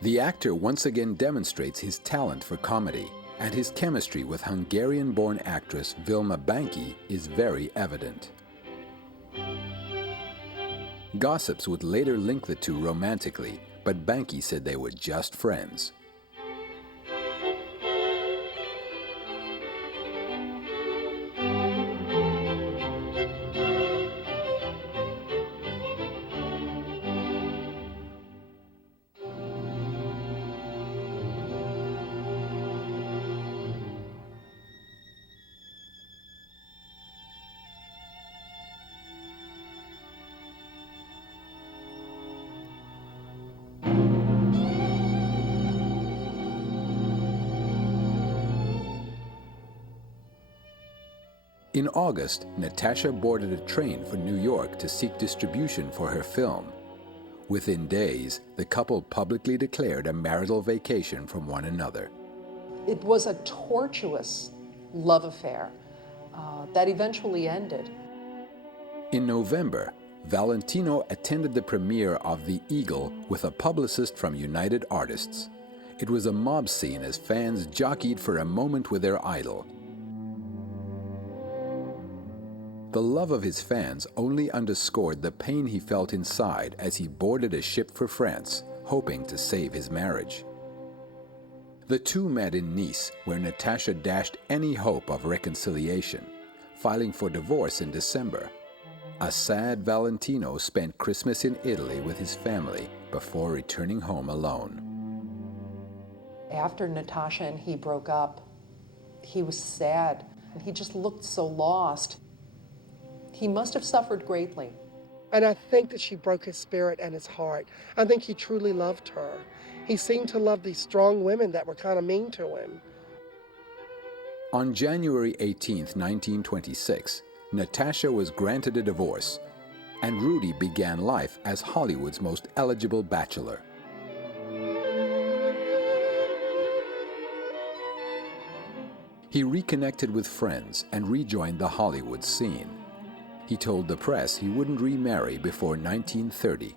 The actor once again demonstrates his talent for comedy, and his chemistry with Hungarian-born actress Vilma Banky is very evident. Gossips would later link the two romantically, but Banky said they were just friends. In August, Natasha boarded a train for New York to seek distribution for her film. Within days, the couple publicly declared a marital vacation from one another. It was a tortuous love affair that eventually ended. In November, Valentino attended the premiere of The Eagle with a publicist from United Artists. It was a mob scene as fans jockeyed for a moment with their idol. The love of his fans only underscored the pain he felt inside as he boarded a ship for France, hoping to save his marriage. The two met in Nice, where Natasha dashed any hope of reconciliation, filing for divorce in December. A sad Valentino spent Christmas in Italy with his family before returning home alone. After Natasha and he broke up, he was sad, and he just looked so lost. He must have suffered greatly. And I think that she broke his spirit and his heart. I think he truly loved her. He seemed to love these strong women that were kind of mean to him. On January 18, 1926, Natasha was granted a divorce, and Rudy began life as Hollywood's most eligible bachelor. He reconnected with friends and rejoined the Hollywood scene. He told the press he wouldn't remarry before 1930.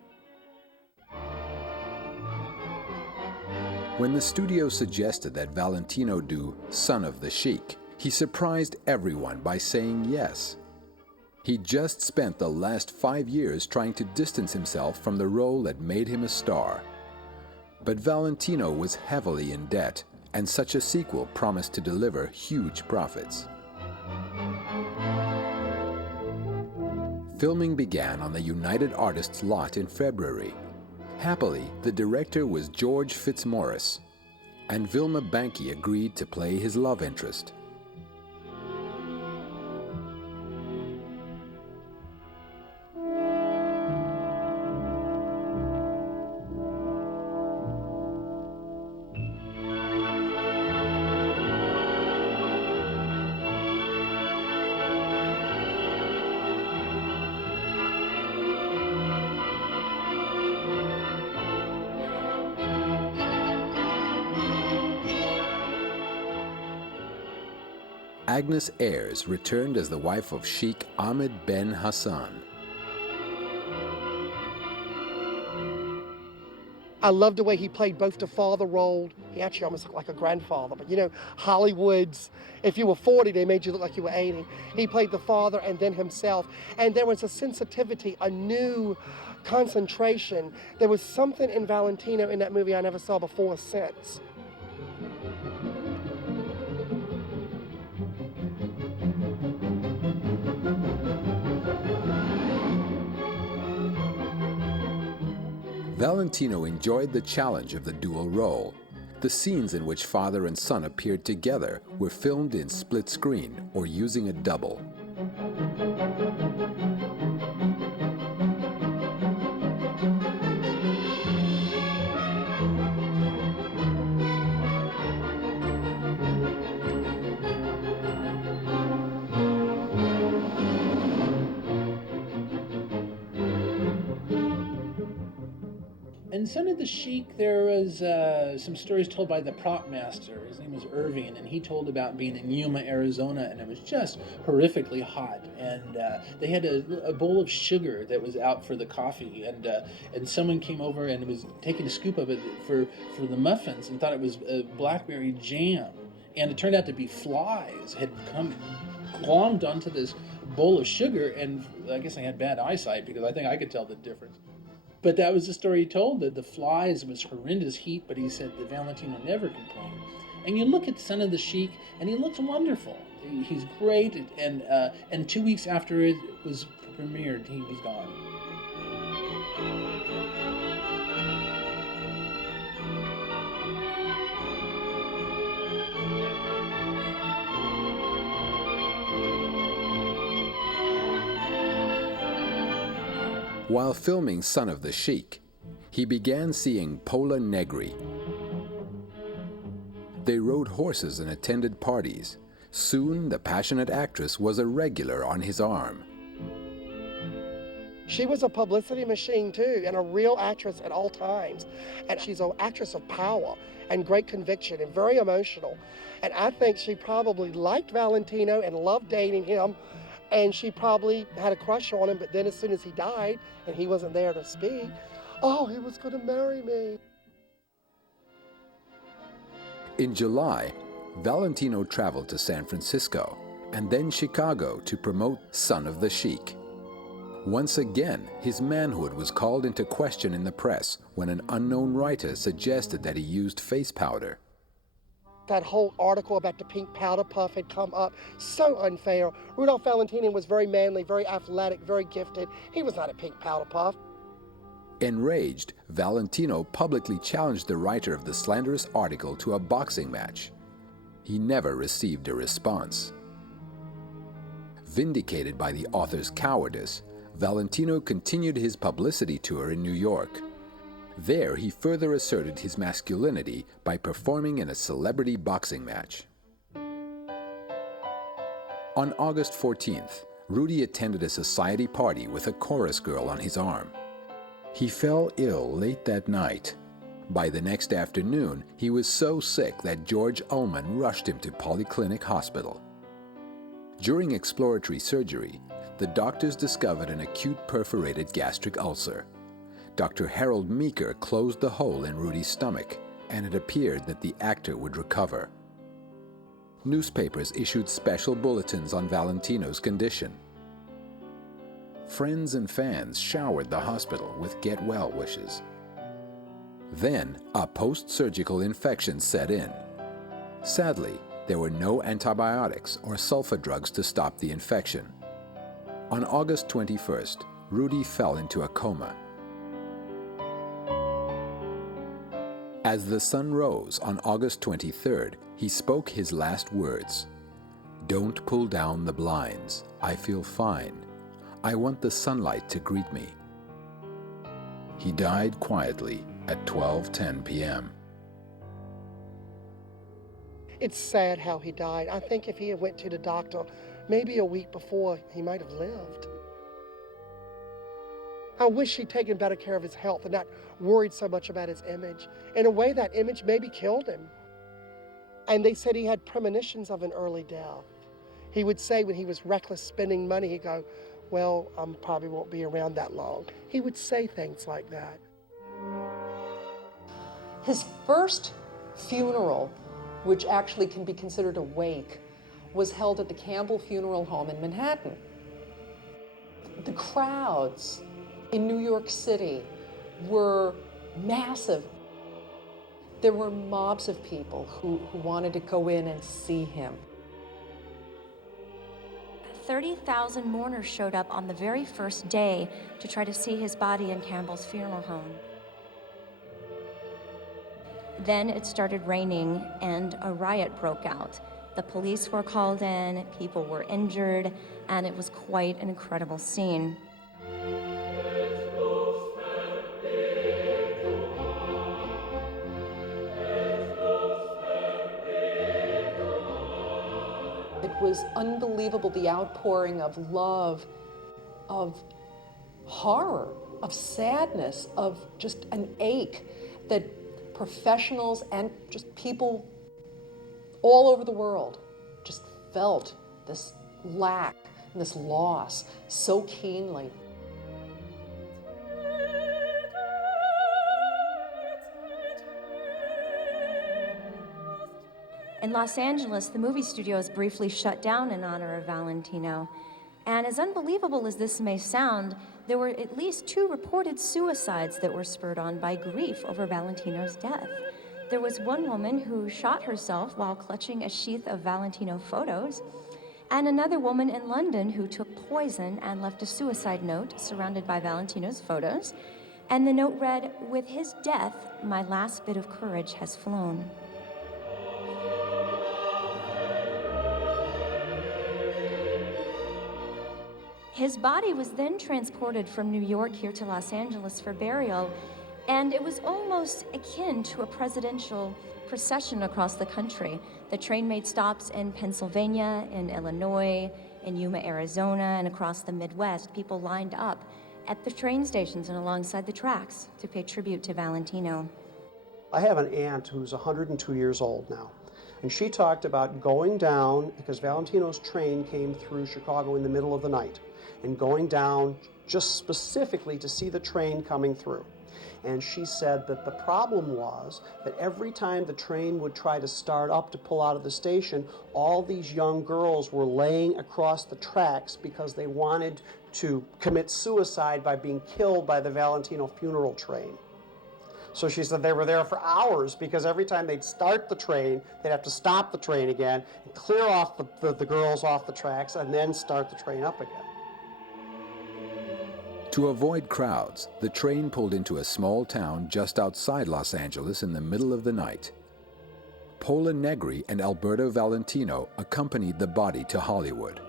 When the studio suggested that Valentino do Son of the Sheik, he surprised everyone by saying yes. He just spent the last 5 years trying to distance himself from the role that made him a star. But Valentino was heavily in debt, and such a sequel promised to deliver huge profits. Filming began on the United Artists lot in February. Happily, the director was George Fitzmaurice, and Vilma Banky agreed to play his love interest. Agnes Ayres returned as the wife of Sheikh Ahmed Ben Hassan. I loved the way he played both the father role. He actually almost looked like a grandfather, but you know, Hollywood's, if you were 40, they made you look like you were 80. He played the father and then himself. And there was a sensitivity, a new concentration. There was something in Valentino in that movie I never saw before or since. Valentino enjoyed the challenge of the dual role. The scenes in which father and son appeared together were filmed in split screen or using a double. In Son of the Sheik, there was some stories told by the prop master. His name was Irving, and he told about being in Yuma, Arizona, and it was just horrifically hot. And they had a bowl of sugar that was out for the coffee, and someone came over and was taking a scoop of it for the muffins and thought it was blackberry jam. And it turned out to be flies had come glommed onto this bowl of sugar, and I guess I had bad eyesight because I think I could tell the difference. But that was the story he told, that the flies was horrendous heat, but he said that Valentino never complained. And you look at Son of the Sheik, and he looks wonderful. He's great, and 2 weeks after it was premiered, he was gone. While filming Son of the Sheik, he began seeing Pola Negri. They rode horses and attended parties. Soon, the passionate actress was a regular on his arm. She was a publicity machine too, and a real actress at all times. And she's an actress of power and great conviction and very emotional. And I think she probably liked Valentino and loved dating him. And she probably had a crush on him, but then as soon as he died and he wasn't there to speak, oh, he was going to marry me. In July, Valentino traveled to San Francisco and then Chicago to promote Son of the Sheik. Once again, his manhood was called into question in the press when an unknown writer suggested that he used face powder. That whole article about the pink powder puff had come up. So unfair. Rudolph Valentino was very manly, very athletic, very gifted. He was not a pink powder puff. Enraged, Valentino publicly challenged the writer of the slanderous article to a boxing match. He never received a response. Vindicated by the author's cowardice, Valentino continued his publicity tour in New York. There, he further asserted his masculinity by performing in a celebrity boxing match. On August 14th, Rudy attended a society party with a chorus girl on his arm. He fell ill late that night. By the next afternoon, he was so sick that George Ullman rushed him to Polyclinic Hospital. During exploratory surgery, the doctors discovered an acute perforated gastric ulcer. Dr. Harold Meeker closed the hole in Rudy's stomach, and it appeared that the actor would recover. Newspapers issued special bulletins on Valentino's condition. Friends and fans showered the hospital with get-well wishes. Then, a post-surgical infection set in. Sadly, there were no antibiotics or sulfa drugs to stop the infection. On August 21st, Rudy fell into a coma. As the sun rose on August 23rd, he spoke his last words. "Don't pull down the blinds. I feel fine. I want the sunlight to greet me." He died quietly at 12:10 p.m. It's sad how he died. I think if he had went to the doctor maybe a week before, he might have lived. I wish he'd taken better care of his health and not worried so much about his image. In a way, that image maybe killed him. And they said he had premonitions of an early death. He would say when he was reckless spending money, he'd go, well, I probably won't be around that long. He would say things like that. His first funeral, which actually can be considered a wake, was held at the Campbell Funeral Home in Manhattan. The crowds in New York City were massive. There were mobs of people who wanted to go in and see him. 30,000 mourners showed up on the very first day to try to see his body in Campbell's funeral home. Then it started raining and a riot broke out. The police were called in, people were injured, and it was quite an incredible scene. It was unbelievable, the outpouring of love, of horror, of sadness, of just an ache that professionals and just people all over the world just felt this lack, this loss so keenly. In Los Angeles, the movie studios briefly shut down in honor of Valentino. And as unbelievable as this may sound, there were at least 2 reported suicides that were spurred on by grief over Valentino's death. There was one woman who shot herself while clutching a sheath of Valentino photos, and another woman in London who took poison and left a suicide note surrounded by Valentino's photos. And the note read, "With his death, my last bit of courage has flown." His body was then transported from New York here to Los Angeles for burial, and it was almost akin to a presidential procession across the country. The train made stops in Pennsylvania, in Illinois, in Yuma, Arizona, and across the Midwest. People lined up at the train stations and alongside the tracks to pay tribute to Valentino. I have an aunt who's 102 years old now, and she talked about going down, because Valentino's train came through Chicago in the middle of the night, and going down just specifically to see the train coming through. And she said that the problem was that every time the train would try to start up to pull out of the station, all these young girls were laying across the tracks because they wanted to commit suicide by being killed by the Valentino funeral train. So she said they were there for hours because every time they'd start the train, they'd have to stop the train again, and clear off the girls off the tracks, and then start the train up again. To avoid crowds, the train pulled into a small town just outside Los Angeles in the middle of the night. Pola Negri and Alberto Valentino accompanied the body to Hollywood.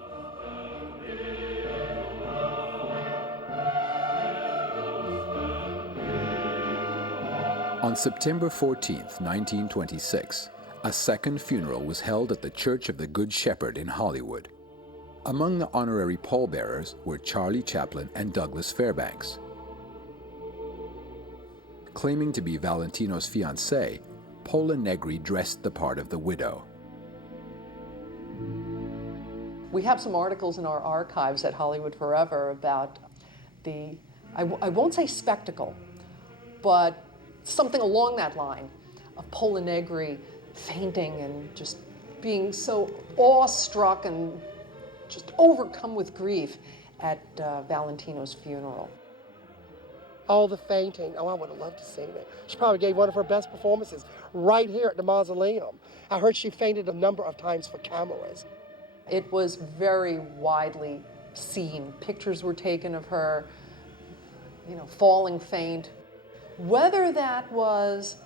On September 14, 1926, a second funeral was held at the Church of the Good Shepherd in Hollywood. Among the honorary pallbearers were Charlie Chaplin and Douglas Fairbanks. Claiming to be Valentino's fiancée, Pola Negri dressed the part of the widow. We have some articles in our archives at Hollywood Forever about the, I won't say spectacle, but something along that line of Pola Negri fainting and just being so awestruck and just overcome with grief at Valentino's funeral. All the fainting, I would have loved to see it. She probably gave one of her best performances right here at the mausoleum. I heard she fainted a number of times for cameras. It was very widely seen. Pictures were taken of her, falling faint. Whether that was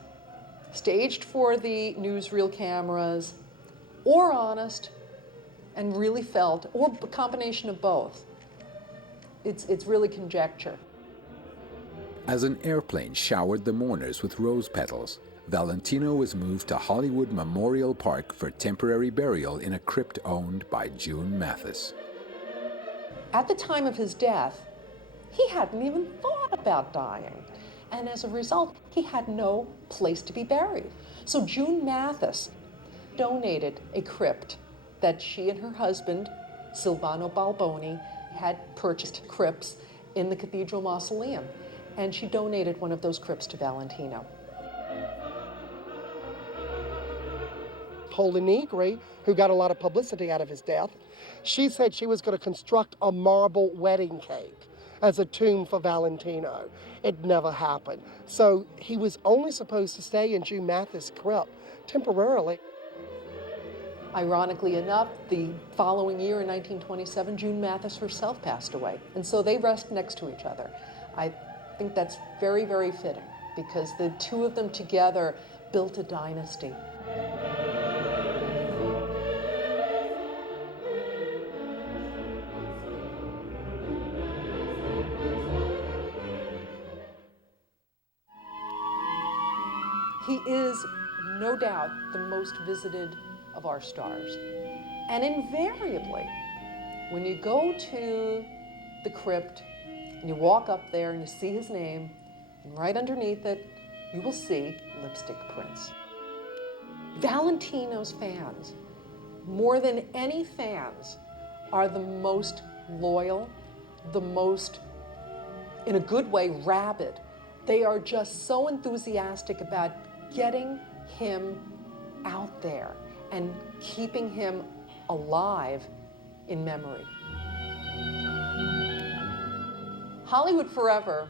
staged for the newsreel cameras or honest and really felt, or a combination of both, it's really conjecture. As an airplane showered the mourners with rose petals, Valentino was moved to Hollywood Memorial Park for temporary burial in a crypt owned by June Mathis. At the time of his death, he hadn't even thought about dying. And as a result, he had no place to be buried. So June Mathis donated a crypt that she and her husband, Silvano Balboni, had purchased crypts in the Cathedral Mausoleum. And she donated one of those crypts to Valentino. Pola Negri, who got a lot of publicity out of his death, she said she was going to construct a marble wedding cake as a tomb for Valentino. It never happened. So he was only supposed to stay in June Mathis' crypt temporarily. Ironically enough, the following year in 1927, June Mathis herself passed away. And so they rest next to each other. I think that's very, very fitting because the two of them together built a dynasty. He is, no doubt, the most visited of our stars. And invariably, when you go to the crypt and you walk up there and you see his name, and right underneath it, you will see Lipstick Prince. Valentino's fans, more than any fans, are the most loyal, the most, in a good way, rabid. They are just so enthusiastic about getting him out there and keeping him alive in memory. Hollywood Forever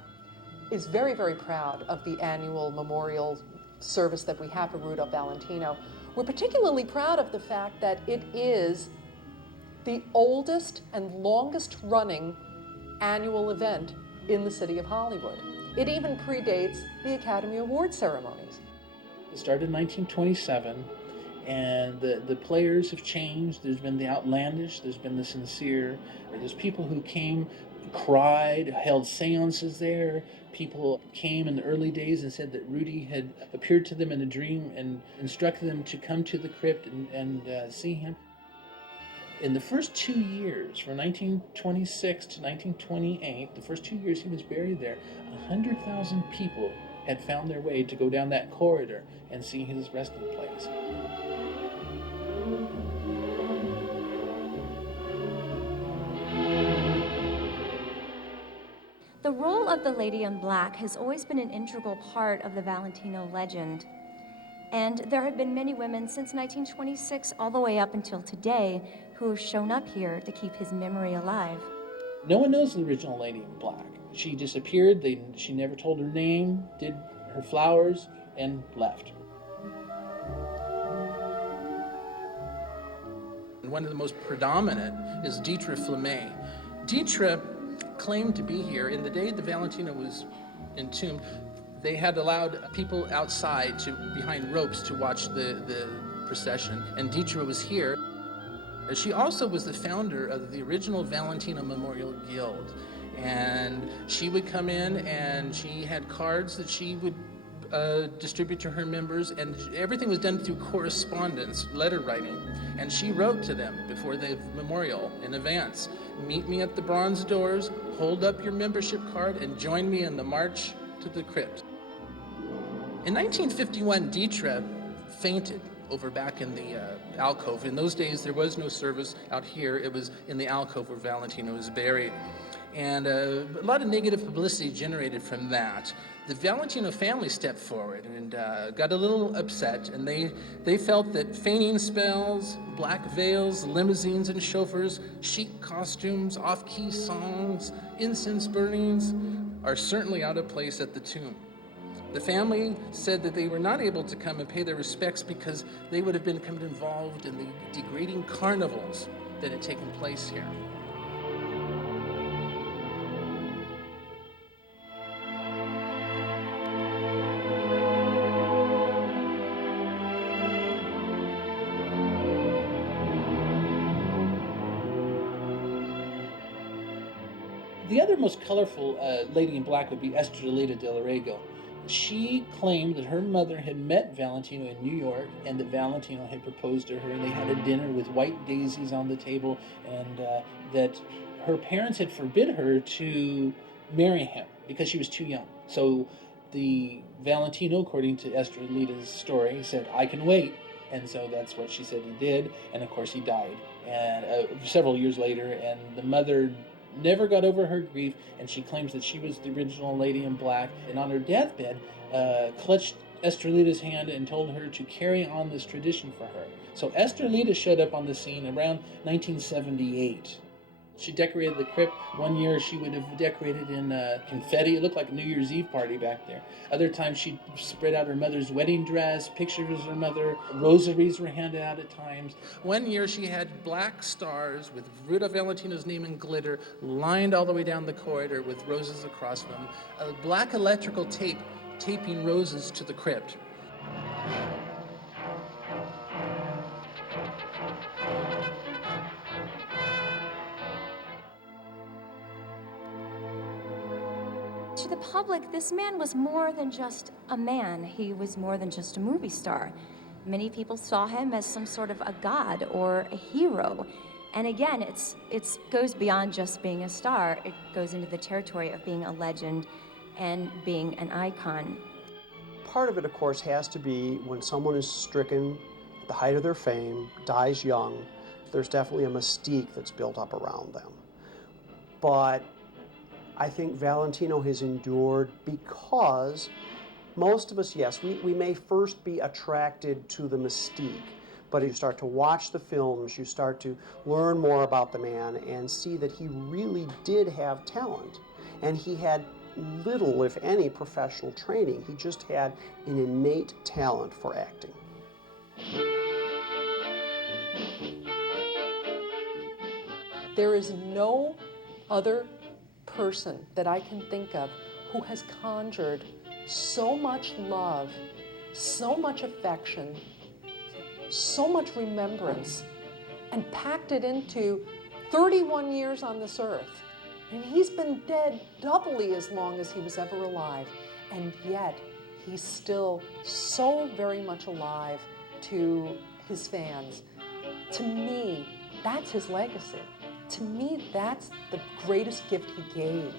is very, very proud of the annual memorial service that we have for Rudolph Valentino. We're particularly proud of the fact that it is the oldest and longest running annual event in the city of Hollywood. It even predates the Academy Award ceremonies. It started in 1927, and the players have changed. There's been the outlandish, there's been the sincere. There's people who came, cried, held seances there. People came in the early days and said that Rudy had appeared to them in a dream and instructed them to come to the crypt and see him. In the first 2 years, from 1926 to 1928, the first 2 years he was buried there, 100,000 people had found their way to go down that corridor and see his resting place. The role of the Lady in Black has always been an integral part of the Valentino legend. And there have been many women since 1926 all the way up until today who have shown up here to keep his memory alive. No one knows the original Lady in Black. She disappeared, she never told her name, did her flowers, and left. One of the most predominant is Dietra Flammé. Dietra claimed to be here in the day that Valentino was entombed. They had allowed people outside behind ropes to watch the procession, and Dietra was here. She also was the founder of the original Valentino Memorial Guild, and she would come in and she had cards that she would distribute to her members, and everything was done through correspondence, letter writing, and she wrote to them before the memorial in advance, "Meet me at the bronze doors, hold up your membership card, and join me in the march to the crypt." In 1951, Dietra fainted over back in the alcove. In those days, there was no service out here. It was in the alcove where Valentino was buried. And a lot of negative publicity generated from that. The Valentino family stepped forward and got a little upset, and they felt that fainting spells, black veils, limousines and chauffeurs, chic costumes, off-key songs, incense burnings are certainly out of place at the tomb. The family said that they were not able to come and pay their respects because they would have become involved in the degrading carnivals that had taken place here. The other most colorful Lady in Black would be Estrelita del Rego. She claimed that her mother had met Valentino in New York and that Valentino had proposed to her, and they had a dinner with white daisies on the table, and that her parents had forbid her to marry him because she was too young. So the Valentino, according to Estrelita's story, said, "I can wait." And so that's what she said he did, and of course he died and several years later, and the mother never got over her grief, and she claims that she was the original Lady in Black, and on her deathbed clutched Estrelita's hand and told her to carry on this tradition for her. So Estrelita showed up on the scene around 1978. She decorated the crypt. One year she would have decorated in confetti. It looked like a New Year's Eve party back there. Other times she'd spread out her mother's wedding dress, pictures of her mother, rosaries were handed out at times. One year she had black stars with Rudolph Valentino's name in glitter lined all the way down the corridor with roses across them. A black electrical tape taping roses to the crypt. To the public, this man was more than just a man. He was more than just a movie star. Many people saw him as some sort of a god or a hero. And again, it goes beyond just being a star. It goes into the territory of being a legend and being an icon. Part of it, of course, has to be when someone is stricken at the height of their fame, dies young, there's definitely a mystique that's built up around them. But I think Valentino has endured because most of us, yes, we may first be attracted to the mystique, But you start to watch the films, you start to learn more about the man and see that he really did have talent. And he had little, if any, professional training. He just had an innate talent for acting. There is no other person that I can think of who has conjured so much love, so much affection, so much remembrance, and packed it into 31 years on this earth. And he's been dead doubly as long as he was ever alive, and yet he's still so very much alive to his fans. To me, that's his legacy. To me, that's the greatest gift he gave.